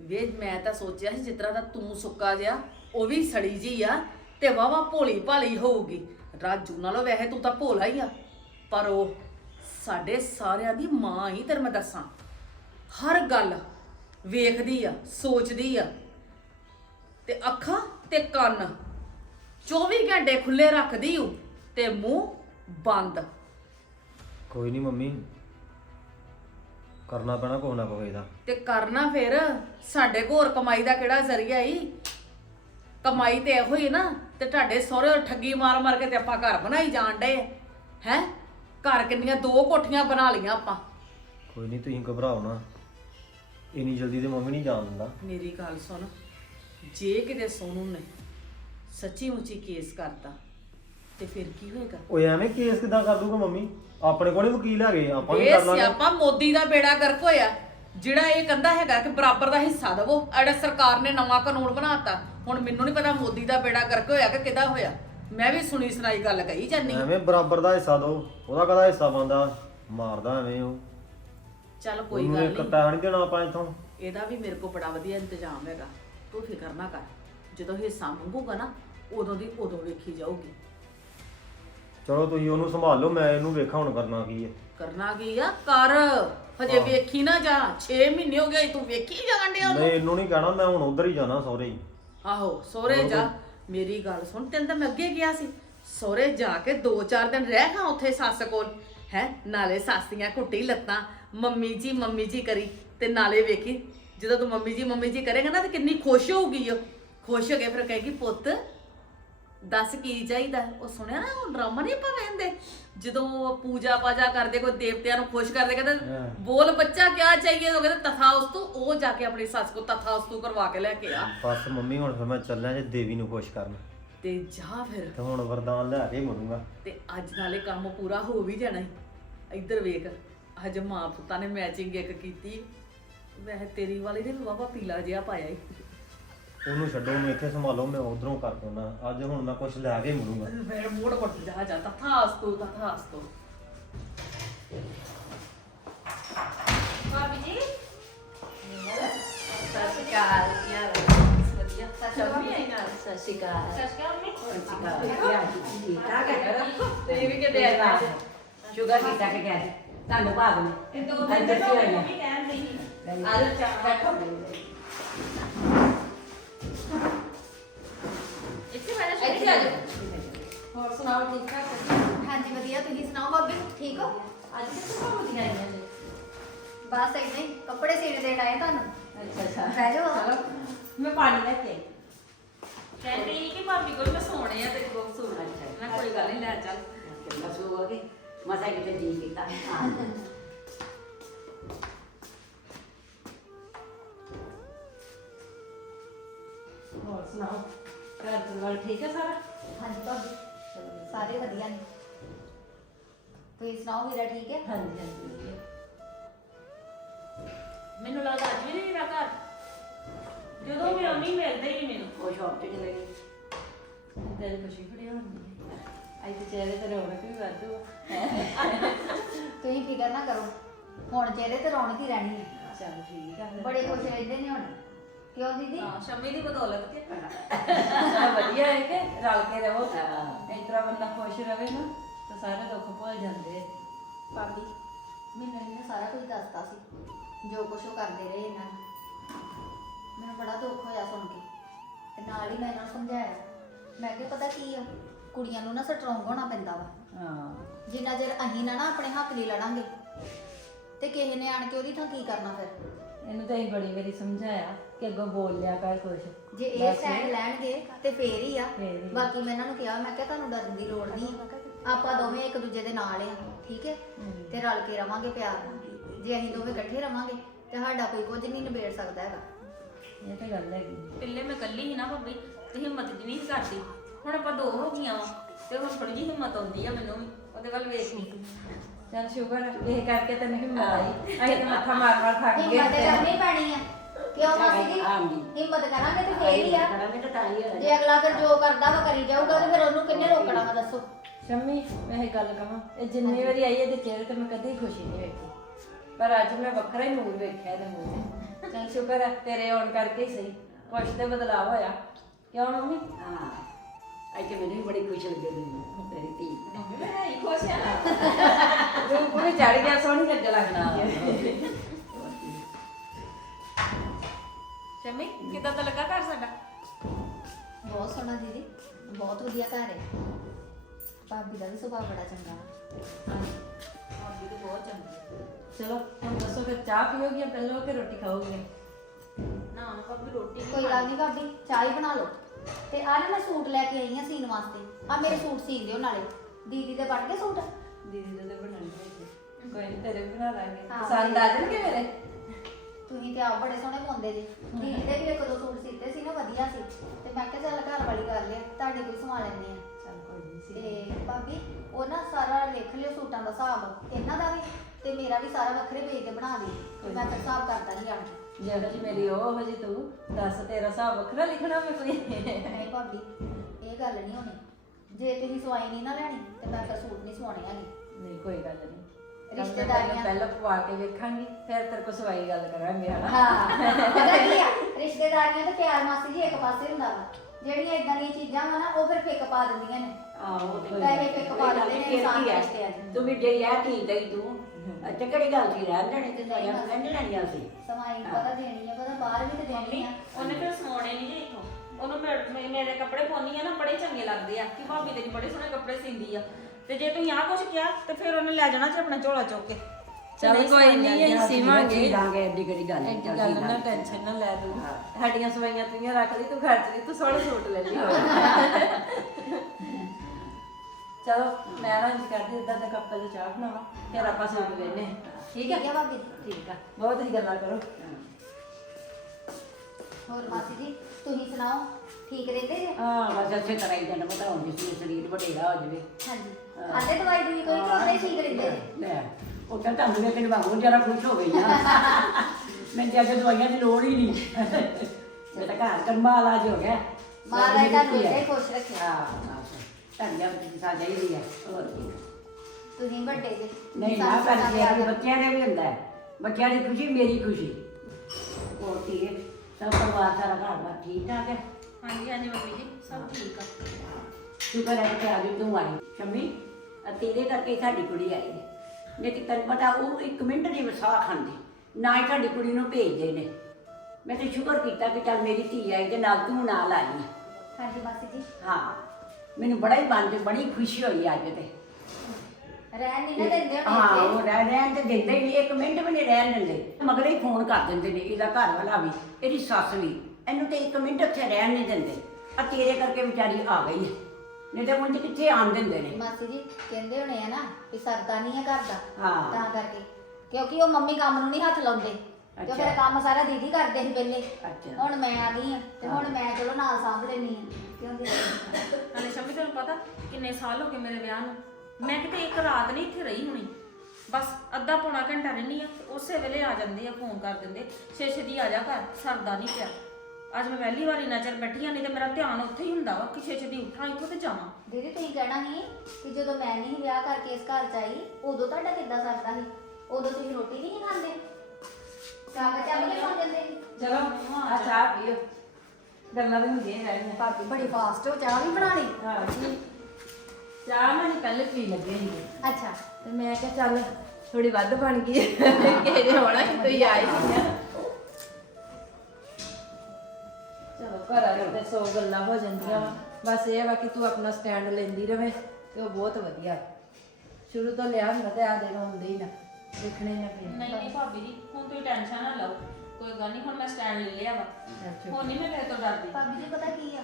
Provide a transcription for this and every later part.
ਵੇ, ਮੈਂ ਤਾਂ ਸੋਚਿਆ ਸੀ ਜਿਸ ਤਰ੍ਹਾਂ ਦਾ ਤੂੰ ਸੁੱਕਾ ਜਿਆ ਉਹ ਵੀ ਸੜੀ ਜੀ ਆ ਤੇ ਵਾਵਾ ਭੋਲੀ ਭਾਲੀ ਹੋਊਗੀ। ਰਾਜੂ ਨਾਲੋਂ ਵੈਸੇ ਤੂੰ ਤਾਂ ਭੋਲਾ ਹੀ ਆ। ਪਰ ਉਹ ਸਾਡੇ ਸਾਰਿਆਂ ਦੀ ਮਾਂ ਹੀ ਤੇਰੇ ਮੈਂ ਦੱਸਾਂ। ਹਰ ਗੱਲ ਵੇਖਦੀ ਆ, ਸੋਚਦੀ ਆ। ਤੇ ਅੱਖਾਂ ਤੇ ਕੰਨ 24 ਘੰਟੇ ਖੁੱਲੇ ਰੱਖਦੀ ਓ ਤੇ ਮੂੰਹ ਬੰਦ। ਕੋਈ ਨਹੀਂ ਮੰਮੀ ਕਰਨਾ ਪੈਣਾ ਕੁਛ ਨਾ ਕੁਛ ਇਹਦਾ। ਤੇ ਕਰਨਾ ਫਿਰ ਸਾਡੇ ਕੋਲ ਕਮਾਈ ਦਾ ਕਿਹੜਾ ਜ਼ਰੀਆ ਈ? ਕਮਾਈ ਤੇ ਇਹੋ ਹੀ ਨਾ ਤੇ ਤੁਹਾਡੇ ਸਹੁਰੇ ਠੱਗੀ ਮਾਰ ਮਾਰ ਕੇ ਤੇ ਆਪਾਂ ਘਰ ਬਣਾਈ ਜਾਣ ਡੇ ਹੈ? ਘਰ ਕਿੰਨੀਆਂ ਦੋ ਕੋਠੀਆਂ ਬਣਾ ਲੀਆਂ ਆਪਾਂ। ਕੋਈ ਨਹੀਂ ਤੁਸੀਂ ਘਬਰਾਓ ਨਾ। ਇੰਨੀ ਜਲਦੀ ਤੇ ਮੰਮੀ ਨਹੀਂ ਜਾਣ ਦਿੰਦਾ। ਮੇਰੀ ਗੱਲ ਸੁਣ ਜੇ ਕਿਤੇ ਸੋਨੂ ਨੇ ਸੱਚੀ ਮੁੱਚੀ ਕੇਸ ਕਰਤਾ ਤੇ ਫਿਰ ਕੀ ਹੋਏਗਾ? ਓਏ ਐਵੇਂ ਕੇਸ ਕਿਦਾਂ ਕਰ ਦੂਗਾ ਮੰਮੀ? ਆਪਣੇ ਕੋਲੇ ਵਕੀਲ ਹੈਗੇ ਆਪਾਂ ਵੀ ਇਹ ਕਰ ਲਾਂਗੇ। ਸਿਆਪਾ ਮੋਦੀ ਦਾ ਬੇੜਾ ਗਰਕ ਹੋਇਆ। ਜਿਹੜਾ ਇਹ ਕਹਿੰਦਾ ਹੈਗਾ ਕਿ ਬਰਾਬਰ ਦਾ ਹਿੱਸਾ ਦੇਵੋ ਐਡਾ ਸਰਕਾਰ ਨੇ ਨਵਾਂ ਕਾਨੂੰਨ ਬਣਾਤਾ। ਹੁਣ ਮੈਨੂੰ ਨਹੀਂ ਪਤਾ ਮੋਦੀ ਦਾ ਬੇੜਾ ਗਰਕ ਹੋਇਆ ਕਿ ਕਿਹਦਾ ਹੋਇਆ। ਮੈਂ ਵੀ ਸੁਣੀ ਸੁਣਾਈ ਗੱਲ ਕਹੀ ਜਾਨੀ ਐਵੇਂ ਬਰਾਬਰ ਦਾ ਹਿੱਸਾ ਦੋ ਉਹਦਾ ਕਦਾ ਹਿੱਸਾ ਬੰਦਾ ਮਾਰਦਾ ਐਵੇਂ ਉਹ। ਚੱਲ ਕੋਈ ਉਹਨੂੰ ਗੱਲ ਇੱਕ ਨਹੀਂ। ਪੈਸਾ ਨਹੀਂ ਦੇਣਾ ਆਪਾਂ ਇੱਥੋਂ। ਇਹਦਾ ਵੀ ਮੇਰੇ ਕੋਲ ਬੜਾ ਵਧੀਆ ਇੰਤਜ਼ਾਮ ਹੈਗਾ। ਤੂੰ ਫਿਕਰ ਨਾ ਕਰ। ਜਦੋਂ ਹਿੱਸਾ ਮੰਗੂਗਾ ਨਾ ਉਦੋਂ ਦੀ ਉਦੋਂ ਵੇਖੀ ਜਾਊਗੀ। ਚਲੋ ਤੁਸੀਂ ਉਹਨੂੰ ਸੰਭਾਲ ਲਓ ਮੈਂ ਇਹਨੂੰ ਵੇਖਾਂ ਹੁਣ ਕਰਨਾ ਕੀ ਹੈ। ਕਰਨਾ ਕੀ ਆ? ਕਰ। ਹਜੇ ਵੇਖੀ ਨਾ ਜਾ। 6 ਮਹੀਨੇ ਹੋ ਗਏ ਤੂੰ ਵੇਖੀ ਜਾਣ ਡਿਆ ਉਹਨੂੰ ਮੈਂ ਇਹਨੂੰ ਨਹੀਂ ਕਹਿਣਾ ਮੈਂ ਹੁਣ ਉਧਰ ਹੀ ਜਾਣਾ ਸਹੁਰੇ ਹੀ। ਆਹੋ ਸੋਹਰੇ ਜਾ। ਮੇਰੀ ਗੱਲ ਸੁਣ ਤੈਨੂੰ ਤਾਂ ਮੈਂ ਅੱਗੇ ਗਿਆ ਸੀ। ਸੋਹਰੇ ਜਾ ਕੇ 2-4 ਦਿਨ ਰਹਿ ਖਾਂ ਉੱਥੇ ਸੱਸ ਕੋਲ। ਹੈ ਨਾਲੇ ਸਾਸੀਆਂ ਘੁੱਟੀ ਲੱਤਾਂ ਮੰਮੀ ਜੀ ਮੰਮੀ ਜੀ ਕਰੀ। ਤੇ ਨਾਲੇ ਵੇਖੀ ਜਦੋਂ ਤੂੰ ਮੰਮੀ ਜੀ ਮੰਮੀ ਜੀ ਕਰੇਗਾ ਨਾ ਤੇ ਕਿੰਨੀ ਖੁਸ਼ ਹੋਊਗੀ ਉਹ। ਖੁਸ਼ ਹੋ ਕੇ ਫਿਰ ਕਹੇਗੀ ਪੁੱਤ ਦੱਸ ਕੀ ਚਾਹੀਦਾ? ਉਹ ਸੁਣਿਆ ਨਾ ਉਹ ਡਰਾਮਾ ਨਹੀਂ ਆਪਾਂ ਵੇਖਦੇ? ਜਦੋਂ ਉਹ ਪੂਜਾ ਪਾਜਾ ਕਰਦੇ ਕੋਈ ਦੇਵਤਿਆਂ ਨੂੰ ਖੁਸ਼ ਕਰਦੇ ਕਹਿੰਦੇ ਹਾਂ। ਬੋਲ ਬੱਚਾ ਕਿਆ ਚਾਹੀਏ? ਉਹ ਕਹਿੰਦੇ ਤਥਾਸਤੂ ਉਹ ਜਾ ਕੇ ਆਪਣੀ ਸੱਸ ਕੋ ਤਥਾਸਤੂ ਕਰਵਾ ਕੇ ਲੈ ਕੇ ਆ। ਬਸ ਮੰਮੀ ਹੁਣ ਫਿਰ ਮੈਂ ਚੱਲਿਆ ਜੇ ਦੇਵੀ ਨੂੰ ਖੁਸ਼ ਕਰਨ। ਤੇ ਜਾ ਫਿਰ। ਤੇ ਹੁਣ ਵਰਦਾਨ ਲੈ ਕੇ ਮਰੂੰਗਾ। ਤੇ ਅੱਜ ਨਾਲੇ ਕੰਮ ਪੂਰਾ ਹੋ ਵੀ ਜਾਣਾ ਈ ਇੱਧਰ ਵੇਖ ਅੱਜ ਮਾਂ ਪੁੱਤਾਂ ਨੇ ਮੈਚਿੰਗ ਇੱਕ ਕੀਤੀ। ਵੈਸੇ ਤੇਰੀ ਵਾਲੀ ਨੇ ਬਾਬਾ ਪੀਲਾ ਜਿਹਾ ਪਾਇਆ ਈ ਉਹਨੂੰ ਛੱਡੋ ਮੈਂ ਇੱਥੇ ਸੰਭਾਲੋ ਮੈਂ ਉਧਰੋਂ ਕਰ ਦਉਣਾ ਅੱਜ ਹੁਣ ਮੈਂ ਕੁਝ ਲੈ ਕੇ ਭਾਬੀ ਜੀ? ਸਤਿ ਸ਼੍ਰੀ ਅਕਾਲ ਵਧੀਆ। ਸਤਿ ਸ਼੍ਰੀ ਅਕਾਲ। ਸਤਿ ਸ਼੍ਰੀ ਅਕਾਲ। ਸਤਿ ਸ਼੍ਰੀ ਅਕਾਲ ਠੀਕ ਠਾਕ ਹੈ? ਤੇ ਵੀ ਕਿਤੇ ਆਇਆ ਅੱਜ? ਸ਼ੁਗਰ ਕੀਤਾ ਕਿ ਕਹਿ ਤੁਹਾਨੂੰ ਭਾਗ ਨੇ ਇਹ ਦੋ ਦਿਨ ਦੇ ਤੋਂ ਮੰਮੀ ਕਹਿਣ ਜਾ ਚਾਹ ਬੈਠੋ। ਇੱਥੇ ਬੈਠਾ ਇੱਥੇ ਆ ਜਾਓ। ਹੋਰ ਸੁਣਾਓ ਠੀਕ ਠਾਕ ਹਾਂਜੀ ਵਧੀਆ। ਤੁਸੀਂ ਸੁਣਾਓ ਭਾਬੀ? ਠੀਕ ਹੋ? ਅੱਜ ਕਿੱਥੇ ਕੰਮ ਦੀਆਂ ਆਈਆਂ ਨੇ ਬਸ ਏਦਾਂ ਹੀ। ਕੱਪੜੇ ਸੀਨੇ ਦੇਣ ਆਏ ਤੁਹਾਨੂੰ। ਅੱਛਾ ਅੱਛਾ। ਬਹਿ ਜਾਓ ਚਲੋ ਮੈਂ ਪਾਣੀ ਲੈ ਕੇ ਕਹਿੰਦੀ ਸੀ ਕਿ ਭਾਬੀ ਕੋਲ ਮੈਂ ਸੋਣੇ ਆ ਤੇ ਕੋਲ ਸੋਣਾ ਮੈਂ ਕੋਈ ਗੱਲ ਨਹੀਂ ਲੈ ਚੱਲ। ਕਿੰਨਾ ਸੂ ਹੋ ਗਈ ਮਸਾ ਕਿਤੇ ਜੀ ਕੀਤਾ। ਹਾਂ ਹੋਰ ਸੁਣਾਓ? ਘਰ ਪਰਿਵਾਰ ਠੀਕ ਹੈ ਸਾਰਾ? ਹਾਂਜੀ ਭਾਬੀ ਸਾਰੇ ਵਧੀਆ ਨੇ। ਤੁਸੀਂ ਸੁਣਾਓ ਵੀਰਾ ਠੀਕ ਹੈ? ਹਾਂਜੀ ਹਾਂਜੀ ਵਧੀਆ। ਮੈਨੂੰ ਲੱਗਦਾ ਅੱਜ ਵੀ ਨਹੀਂ ਮੇਰਾ ਘਰ। ਜਦੋਂ ਮੈਂ ਆਉਣੀ ਮਿਲਦਾ ਹੀ ਮੈਨੂੰ। ਉਹ ਸ਼ੌਪ ਤੇ ਚਲੇ ਗਈ। ਦਿਲ ਖੁਸ਼ੀ ਫੜਿਆ ਹੁੰਦੀ ਹੈ ਅੱਜ ਤੇ ਚਿਹਰੇ ਤੇ ਰੌਣਕ ਵੀ ਵਾਧੂ ਆ ਤੁਸੀਂ ਫਿਕਰ ਨਾ ਕਰੋ। ਹੁਣ ਚਿਹਰੇ ਤੇ ਰੌਣਕ ਹੀ ਰਹਿਣੀ ਹੈ। ਚੱਲ ਠੀਕ ਆ ਫਿਰ। ਬੜੇ ਖੁਸ਼ ਰਹਿੰਦੇ ਨੇ ਹੁਣ। ਕਿਉਂ ਦੀਦੀ? ਹਾਂ ਸ਼ਮੀ ਦੀ ਬਦੌਲਤ ਕੇ ਵਧੀਆ ਹੈ ਕਿ ਰਲ ਕੇ ਰਹੋ। ਇਸ ਤਰ੍ਹਾਂ ਬੰਦਾ ਖੁਸ਼ ਰਵੇ ਨਾ ਤਾਂ ਸਾਰੇ ਦੁੱਖ ਭੁੱਲ ਜਾਂਦੇ। ਭਾਬੀ ਮੈਨੂੰ ਇਹਨੇ ਸਾਰਾ ਕੁਝ ਦੱਸਤਾ ਸੀ। ਜੋ ਕੁਝ ਉਹ ਕਰਦੇ ਰਹੇ ਇਹਨਾਂ ਨੂੰ। ਮੈਨੂੰ ਬੜਾ ਦੁੱਖ ਹੋਇਆ ਸੁਣ ਕੇ। ਤੇ ਨਾਲ ਹੀ ਮੈਂ ਇਹਨਾਂ ਨੂੰ ਸਮਝਾਇਆ। ਮੈਂ ਕਿਹਾ ਪਤਾ ਕੀ ਆ? ਕੁੜੀਆਂ ਨੂੰ ਨਾ ਸਟਰੋਂਗ ਹੋਣਾ ਪੈਂਦਾ ਵਾ। ਹਾਂ। ਜਿੰਨਾ ਚਿਰ ਅਸੀਂ ਨਾ ਨਾ ਆਪਣੇ ਹੱਕ ਲਈ ਲੜਾਂਗੇ ਤੇ ਕਿਸੇ ਨੇ ਆਣ ਕੇ ਉਹਦੀ ਥਾਂ ਕੀ ਕਰਨਾ ਫਿਰ? ਇਹਨੂੰ ਤਾਂ ਅਸੀਂ ਬੜੀ ਵਾਰੀ ਸਮਝਾਇਆ। ਕਿ ਅੱਗੋਂ ਬੋਲ ਲਿਆ ਕਰ ਕੁਛ। ਜੇ ਇਹ ਸਟੈਂਡ ਲੈਣਗੇ ਤੇ ਫੇਰ ਹੀ ਆ। ਫੇਰ ਹੀ। ਬਾਕੀ ਮੈਂ ਇਹਨਾਂ ਨੂੰ ਕਿਹਾ ਮੈਂ ਕਿਹਾ ਤੁਹਾਨੂੰ ਡਰਨ ਦੀ ਲੋੜ ਨਹੀਂ ਆਪਾਂ ਦੋਵੇਂ ਇੱਕ ਦੂਜੇ ਦੇ ਨਾਲ ਆ ਠੀਕ ਹੈ? ਤੇ ਰਲ ਕੇ ਰਵਾਂਗੇ ਪਿਆਰ ਨਾਲ। ਜੇ ਅਸੀਂ ਦੋਵੇਂ ਇਕੱਠੇ ਰਵਾਂਗੇ ਤੇ ਸਾਡਾ ਕੋਈ ਕੁਝ ਨਹੀਂ ਨਿਬੇੜ ਸਕਦਾ ਹੈਗਾ। ਇਹ ਤਾਂ ਗੱਲ ਹੈਗੀ। ਪਹਿਲੇ ਮੈਂ ਇਕੱਲੀ ਸੀ ਨਾ ਭਾਬੀ ਤੇ ਹਿੰਮਤ ਜੀ ਨਹੀਂ ਸੀ ਕਰਦੀ। ਹੁਣ ਆਪਾਂ ਦੋ ਹੋ ਗਈਆਂ ਵਾ ਤੇ ਹੁਣ ਥੋੜੀ ਜਿਹੀ ਹਿੰਮਤ ਆਉਂਦੀ ਆ ਮੈਨੂੰ ਵੀ। ਉਹਦੇ ਵੱਲ ਵੇਖ ਕੇ ਚੱਲ ਸ਼ੁਕਰ ਆ, ਇਹ ਕਰਕੇ ਤੈਨੂੰ ਹਿੰਮਤ ਆਈ। ਅਸੀਂ ਤਾਂ ਮੱਥਾ ਮਾਰ ਮਾਰ ਥੱਕ ਗਏ ਹਿੰਮਤ ਤੇ ਕਰਨੀ ਪੈਣੀ ਆ। ਕਿਉਂ ਮਾਸੀ ਜੀ ਹਾਂਜੀ। ਹਿੰਮਤ ਕਰਾਂਗੇ ਤੇ ਫੇਰ ਹੀ ਆ। ਕਰਾਂਗੇ ਤਾਂ ਤਾਂ ਹੀ ਹੋਣਾ ਜੇ ਅਗਲਾ ਫਿਰ ਜੋ ਕਰਦਾ ਵਾ ਕਰੀ ਜਾਊਗਾ ਤੇ ਫਿਰ ਉਹਨੂੰ ਕਿੰਨੇ ਰੋਕਣਾ ਵਾ ਦੱਸੋ? ਸ਼ੰਮੀ ਮੈਂ ਇਹ ਗੱਲ ਕਹਾਂ ਇਹ ਜਿੰਨੀ ਵਾਰੀ ਆਈ ਇਹਦੇ ਚਿਹਰੇ ਤੇ ਮੈਂ ਕਦੇ ਖੁਸ਼ੀ ਨਹੀਂ ਵੇਖੀ। ਪਰ ਅੱਜ ਮੈਂ ਵੱਖਰਾ ਹੀ ਨੂਰ ਵੇਖਿਆ ਇਹਦੇ ਮੂੰਹ ਚੱਲ ਸ਼ੁਕਰ ਹੈ ਤੇਰੇ ਆਉਣ ਕਰਕੇ ਹੀ ਸਹੀ। ਕੁਛ ਤੇ ਬਦਲਾਅ ਹੋਇਆ। ਕਿਉਂ ਮੰਮੀ? ਹਾਂ ਅੱਜ ਤੇ ਮੈਨੂੰ ਵੀ ਬੜੀ ਖੁਸ਼ੀ ਲੱਗੀ ਮੈਨੂੰ ਤੇਰੀ ਧੀ। ਮੰਮੀ ਮੈਂ ਹੈ ਹੀ ਖੁਸ਼ ਆ। ਰੂਪ ਵੀ ਚੜ ਗਿਆ ਸੋਹਣੀ ਲੱਗ ਲੱਗਦੀ ਸ਼ਮੀ ਕਿਦਾਂ ਦਾ ਲੱਗਾ ਘਰ ਸਾਡਾ? ਬਹੁਤ ਸੋਹਣਾ ਦੀਦੀ ਬਹੁਤ ਵਧੀਆ ਘਰ ਹੈ। ਭਾਬੀ ਦਾ ਵੀ ਸੁਭਾਅ ਬੜਾ ਚੰਗਾ ਮੰਮੀ ਤੇ ਬਹੁਤ ਚੰਗੀ। ਚਲੋ ਹੁਣ ਦੱਸੋ ਫਿਰ ਚਾਹ ਪੀਓਗੇ ਪਹਿਲਾਂ ਕਿ ਰੋਟੀ ਖਾਓਗੇ? ਨਾ ਨਾ ਭਾਬੀ ਰੋਟੀ ਨਹੀਂ ਕੋਈ ਗੱਲ ਨਹੀਂ ਭਾਬੀ ਚਾਹ ਹੀ ਬਣਾ ਲਓ। ਤੇ ਆ ਨਾ ਮੈਂ ਸੂਟ ਲੈ ਕੇ ਆਈ ਹਾਂ ਸੀਨ ਵਾਸਤੇ। ਆ ਮੇਰੇ ਸੂਟ ਸੀਨ ਦਿਓ ਨਾਲੇ। ਦੀਦੀ ਦੇ ਬਣ ਗਏ ਸੂਟ? ਦੀਦੀ ਦੇ ਬਣਾਉਣੇ ਕੋਈ ਨਹੀਂ ਤੇਰੇ ਬਣਾ ਦਾਂਗੇ। ਪਸੰਦ ਆ ਜਾਣਗੇ ਮੇਰੇ? ਤੇ ਆਪ ਬੜੇ ਸੋਹਣੇ ਪਾਉਂਦੇ ਜੀ। ਦੀਦੀ ਦੇ ਵੀ ਇੱਕ ਦੋ ਸੂਟ ਸੀਤੇ ਸੀ ਨਾ ਵਧੀਆ ਸੀ। ਤੇ ਮੈਂ ਕਿਹਾ ਚੱਲ ਘਰ ਵਾਲੀ ਕਰ ਲਿਆ ਤੁਹਾਡੇ ਕੋਈ ਸਵਾ ਲੈਣੇ ਆ ਚੱਲ ਕੋਈ ਨਹੀਂ ਸੀ। ਤੇ ਭਾਬੀ ਉਹ ਨਾ ਸਾਰਾ ਲਿਖ ਲਿਓ ਸੂਟਾਂ ਦਾ ਹਿਸਾਬ ਇਹਨਾਂ ਦਾ ਵੀ ਤੇ ਮੇਰਾ ਵੀ ਸਾਰਾ ਵੱਖਰੇ ਪੇਜ ਤੇ ਬਣਾ ਦੇ। ਤੇ ਮੈਂ ਤਾਂ ਹਿਸਾਬ ਕਰਦਾ ਹੀ ਆਣ ਜਿਹੜਾ ਜੀ ਮੇਰੀ ਉਹ ਹੋ ਜੀ ਤੂੰ ਦੱਸ ਤੇਰਾ ਹਿਸਾਬ ਵੱਖਰਾ ਲਿਖਣਾ ਮੈਂ ਕੋਈ। ਨਹੀਂ ਭਾਬੀ ਇਹ ਗੱਲ ਨਹੀਂ ਹੋਣੀ। ਜੇ ਤੁਸੀਂ ਸਵਾਈ ਨਹੀਂ ਨਾ ਲੈਣੀ ਤੇ ਮੈਂ ਤਾਂ ਸੂਟ ਨਹੀਂ ਸਵਾਉਣੇ ਹੈਗੇ। ਨਹੀਂ ਕੋਈ ਗੱਲ ਨਹੀਂ ਰਿਸ਼ਤੇਦਾਰੀਆਂ- ਪਹਿਲਾਂ ਪਵਾ ਕੇ ਵੇਖਾਂਗੀ ਫਿਰ ਤੇਰੇ ਕੋਲ ਸਵਾਈ ਗੱਲ ਕਰਾਂਗੇ ਹਨਾ। ਹਾਂ ਪਤਾ ਕੀ ਆ ਰਿਸ਼ਤੇਦਾਰੀਆਂ ਤੇ ਪਿਆਰ ਮਾਸੀ ਜੀ ਇੱਕ ਪਾਸੇ ਹੁੰਦਾ ਵਾ। ਜਿਹੜੀਆਂ ਇਦਾਂ ਦੀਆਂ ਚੀਜ਼ਾਂ ਵਾ ਨਾ ਉਹ ਫਿਰ ਫਿੱਕ ਪਾ ਦਿੰਦੀਆਂ ਨੇ। ਆਹੋ ਤੇ ਪੈਸੇ ਫਿੱਕ ਪਾ ਦਿੰਦੇ ਨੇ ਇਨਸਾਨ ਦੇ ਰਿਸ਼ਤਿਆਂ ਤੂੰ ਵੀ ਜੇ ਆ ਧੀ ਗਈ ਤੂੰ ਅੱਛਾ ਕਿਹੜੀ ਗੱਲ ਸੀ ਰਹਿਣ ਦੇਣੀ ਤੇ ਸਾਰਿਆਂ ਨੂੰ ਰਹਿਣ ਲੈਣੀਆਂ ਸੀ ਸਮਾਈ ਨੂੰ ਪਤਾ ਦੇਣੀ ਆ ਪਤਾ ਬਾਹਰ ਵੀ ਤੇ ਦੇਣੀ ਆ। ਉਹਨੇ ਫਿਰ ਸਮਾਉਣੇ ਨਹੀਂ ਜੀ ਇਥੋਂ। ਉਹਨੂੰ ਮੇਰੇ ਕੱਪੜੇ ਪਾਉਣੀ ਆ ਨਾ ਬੜੇ ਚੰਗੇ ਲੱਗਦੇ ਆ। ਕਿ ਭਾਬੀ ਤੇਰੀ ਬੜੇ ਸੋਹਣੇ ਕੱਪੜੇ ਸਿੰਦੀ ਆ। ਤੇ ਜੇ ਤੁਸੀਂ ਆਹ ਕੁਝ ਕਿਹਾ ਤੇ ਫਿਰ ਉਹਨੇ ਲੈ ਜਾਣਾ ਚ ਆਪਣਾ ਝੋਲਾ ਚੁੱਕ ਕੇ। ਚੱਲ ਕੋਈ ਨਹੀਂ ਅਸੀਂ ਸੀਵਾਂਗੇ। ਲਾਂਗੇ ਐਡੀ ਕਿਹੜੀ ਗੱਲ ਐਡੀ ਗੱਲ ਨਾ ਟੈਨਸ਼ਨ ਨਾ ਲੈ ਤੂੰ। ਸਾਡੀਆਂ ਸਵਾਈਆਂ ਤੂੰ ਰੱਖ ਲਈ ਤੂੰ ਖਰਚ ਲਈ ਤੂੰ ਸੋਹਣੇ ਸੂਟ ਲੈ ਲਈ। ਚਲੋ ਮੈਂ ਨਾ ਇੰਜ ਕਰਦੀ ਇਦਾਂ ਦਾ ਕੱਪ ਤੇ ਚਾਹ ਬਣਾਵਾਂ ਫਿਰ ਆਪਾਂ ਸੂਟ ਲੈਨੇ ਠੀਕ ਹੈ। ਹੈ ਭਾਬੀ ਜੀ? ਠੀਕ ਆ। ਬਹੁਤ ਹੀ ਗੱਲਾਂ ਕਰੋ। ਹੋਰ ਮਾਸੀ ਜੀ ਤੁਸੀਂ ਸੁਣਾਓ? ਠੀਕ ਰਹਿੰਦੇ ਜੀ? ਹਾਂ ਬਸ ਅੱਛੇ ਤਰ੍ਹਾਂ ਹੀ ਜਨ ਵਧਾਉਣ ਦੀ ਸਰੀਰ ਵੱਡੇਰਾ ਹੋ ਜਾਵੇ। ਹਾਂਜੀ। ਖਾਂਦੇ ਦਵਾਈ ਦੂਈ ਕੋਈ ਕਿ ਉਦਾਂ ਹੀ ਠੀਕ ਰਹਿੰਦੇ? ਜੀ ਲੈ ਉਹ ਤਾਂ ਤੁਹਾਨੂੰ ਵੇਖ ਕੇ ਬਾਬੂ ਜਰਾ ਖੁਸ਼ ਹੋ ਗਈ ਆ। ਮੈਂ ਤੇ ਅੱਜ ਦਵਾਈਆਂ ਦੀ ਲੋੜ ਹੀ ਨਹੀਂ। ਮੇਰਾ ਘਰ ਕਰਮਾ ਇਲਾਜ ਹੋ ਗਿਆ। ਮਹਾਰਾਜ ਤੁਹਾਨੂੰ ਏਦਾਂ ਹੀ ਖੁਸ਼ ਰੱਖੇ ਹਾਂ ਧੰਨਿਆ ਵਿੱਚ ਸਾਜਾ ਹੀ ਦੀ ਹੈ ਹੋਰ ਕੀ। ਤੁਸੀਂ ਵੱਡੇ ਜੀ ਨਹੀਂ ਨਾ ਸਾਨੂੰ ਕਰ ਪਿਆਰ ਕੇ ਬੱਚਿਆਂ ਦੇ ਵੀ ਹੁੰਦਾ ਹੈ। ਬੱਚਿਆਂ ਦੀ ਖੁਸ਼ੀ ਮੇਰੀ ਖੁਸ਼ੀ। ਹੋਰ ਕੀ ਹੈ? ਸਭ ਪਰਿਵਾਰ ਸਾਰਾ ਘਰ ਬਾਰ ਠੀਕ ਠਾਕ ਹੈ? ਹਾਂਜੀ ਹਾਂਜੀ ਮੰਮੀ ਜੀ ਸਭ ਠੀਕ ਆ। ਸ਼ੁਕਰ ਹੈ ਕਿ ਅੱਜ ਤੂੰ ਆਈ। ਸ਼ਮੀ? ਆ ਤੇਰੇ ਕਰਕੇ ਹੀ ਸਾਡੀ ਕੁੜੀ ਆਈ ਹੈ। ਨਹੀਂ ਤੇ ਤੈਨੂੰ ਪਤਾ ਉਹ ਇੱਕ ਮਿੰਟ ਨਹੀਂ ਵਸਾ ਖਾਂਦੀ ਨਾ ਹੀ ਸਾਡੀ ਕੁੜੀ ਨੂੰ ਭੇਜਦੇ ਨੇ। ਮੈਂ ਤੇ ਸ਼ੁਕਰ ਕੀਤਾ ਕਿ ਚੱਲ ਮੇਰੀ ਧੀ ਆਈ ਤੇ ਨਾਲ ਤੂੰ ਨਾਲ ਆਈ ਹੈ। ਹਾਂਜੀ ਮਾਸੀ ਜੀ। ਹਾਂ ਮੈਨੂੰ ਬੜਾ ਹੀ ਮਨ ਚ ਬੜੀ ਖੁਸ਼ੀ ਹੋਈ ਅੱਜ ਤੇ। ਰਹਿਣ ਨਹੀਂ ਨਾ ਦਿੰਦੇ ਹਾਂ ਹੋਣੇ ਉਹ ਰਹਿ ਰਹਿਣ ਤੇ ਦਿੰਦੇ ਹੀ ਨਹੀਂ ਇੱਕ ਮਿੰਟ ਵੀ ਨਹੀਂ ਰਹਿਣ ਦਿੰਦੇ। ਮਗਰ ਹੀ ਫੋਨ ਕਰ ਦਿੰਦੇ ਨੇ ਇਹਦਾ ਘਰ ਵਾਲਾ ਵੀ ਇਹਦੀ ਸੱਸ ਵੀ। ਇਹਨੂੰ ਤੇ ਇੱਕ ਮਿੰਟ ਉੱਥੇ ਰਹਿਣ ਨਹੀਂ ਦਿੰਦੇ। ਆ ਤੇਰੇ ਕਰਕੇ ਵਿਚਾਰੀ ਆ ਗਈ ਹੈ। ਨਹੀਂ ਤੇ ਉਂਝ ਕਿੱਥੇ ਆਣ ਦਿੰਦੇ ਨੇ। ਮਾਸੀ ਜੀ ਕਹਿੰਦੇ ਹੋਣੇ ਆ ਨਾ ਕਿ ਸਰਦਾ ਨਹੀਂ ਹੈ ਘਰ ਦਾ। ਹਾਂ। ਤਾਂ ਕਰਕੇ। ਕਿਉਂਕਿ ਉਹ ਮੰਮੀ ਕੰਮ ਨੂੰ ਨਹੀਂ ਹੱਥ ਲਾਉਂਦੇ। ਤੇ ਫਿਰ ਅੱਛਾ। ਕੰਮ ਸਾਰਾ ਦੀਦੀ ਕਰਦੇ ਸੀ ਪਹਿਲੇ ਅੱਛਾ। ਹੁਣ ਮੈਂ ਆ ਗਈ ਆ ਤੇ ਹੁਣ ਮੈਂ ਚਲੋ ਨਾਲ ਸਾਂਭ ਲੈਣੀ ਆ ਕਿਉਂਕਿ ਹਲੇ ਸ਼ਮੀ ਤੈਨੂੰ ਪਤਾ ਕਿੰਨੇ ਸਾਲ ਹੋ ਗਏ ਮੇਰੇ ਵਿਆਹ ਨੂੰ। ਮੈਂ ਕਿਤੇ ਇੱਕ ਰਾਤ ਨਹੀਂ ਇੱਥੇ ਰਹੀ ਹੋਣੀ। ਬਸ ਅੱਧਾ ਪੌਣਾ ਘੰਟਾ ਰਹਿਣੀ ਆ ਉਸੇ ਵੇਲੇ ਆ ਜਾਂਦੇ ਆ ਫੋਨ ਕਰ ਦਿੰਦੇ। ਛੇ ਦੀ ਆ ਜਾ ਘਰ ਸਰਦਾ ਨਹੀਂ ਪਿਆ। ਅੱਜ ਮੈਂ ਪਹਿਲੀ ਵਾਰੀ ਨਜ਼ਰ ਬੈਠੀ ਆ ਨਹੀਂ ਤੇ ਮੇਰਾ ਧਿਆਨ ਉੱਥੇ ਹੀ ਹੁੰਦਾ ਵਾ ਕਿ ਛੇ ਦੀ ਉੱਠਾਂ ਇੱਥੋਂ ਤੇ ਜਾਵਾਂ। ਦੀਦੀ ਤੁਸੀਂ ਕਹਿਣਾ ਸੀ ਕਿ ਜਦੋਂ ਮੈਂ ਨਹੀਂ ਵਿਆਹ ਕਰਕੇ ਇਸ ਘਰ ਚ ਆਈ ਉਦੋਂ ਤੁਹਾਡਾ ਕਿੱਦਾਂ ਸਰਦਾ ਸੀ? ਉਦੋਂ ਤੁਸੀਂ ਰੋਟੀ ਵੀ ਨਹੀਂ ਖਾਂਦੇ? ਚਾਹ ਚਾਹ ਵੀ ਖਾ ਜਾਂਦੇ ਸੀ। ਚਲੋ ਆ ਚਾਹ ਪੀਓ। ਗੱਲਾਂ ਤਾਂ ਹੁੰਦੀਆਂ ਹੀ ਰਹਿਣੀਆਂ ਭਾਬੀ ਬੜੀ ਫਾਸਟ ਹੋ ਚਾਹ ਵੀ ਬਣਾ ਲਈ ਹਾਂ ਜੀ। ਚਾਹ ਮੈਂ ਪਹਿਲੇ ਪੀ ਲੱਗੇ ਸੀ ਅੱਛਾ। ਤੇ ਮੈਂ ਕਿਹਾ ਚੱਲ ਥੋੜੀ ਵੱਧ ਬਣ ਗਈ ਨੇ ਹੋਣਾ ਕਿ ਤੂੰ ਆਈ ਨਹੀਂ ਘਰ ਤੇ ਸੌ ਗੱਲਾਂ ਹੋ ਜਾਂਦੀਆਂ ਵਾ। ਬਸ ਇਹ ਵਾ ਕਿ ਤੂੰ ਆਪਣਾ ਸਟੈਂਡ ਲੈਂਦੀ ਰਵੇਂ ਤੇ ਉਹ ਬਹੁਤ ਵਧੀਆ। ਸ਼ੁਰੂ ਤੋਂ ਲਿਆ ਹੁੰਦਾ ਤੇ ਆ ਦਿਨ ਹੁੰਦੇ ਹੀ ਨਾ। ਦੇਖਣੇ ਨਾ ਫਿਰ ਨਹੀਂ ਨਹੀਂ ਭਾਬੀ ਜੀ ਹੁਣ ਤੁਸੀਂ ਟੈਨਸ਼ਨ ਨਾ ਲਓ। ਕੋਈ ਗੱਲ ਨਹੀਂ ਹੁਣ ਮੈਂ ਸਟੈਂਡ ਲੈ ਲਿਆ ਵਾ। ਹੁਣ ਨਹੀਂ ਮੈਂ ਤੇਰੇ ਤੋਂ ਡਰਦੀ। ਭਾਬੀ ਜੀ ਪਤਾ ਕੀ ਆ?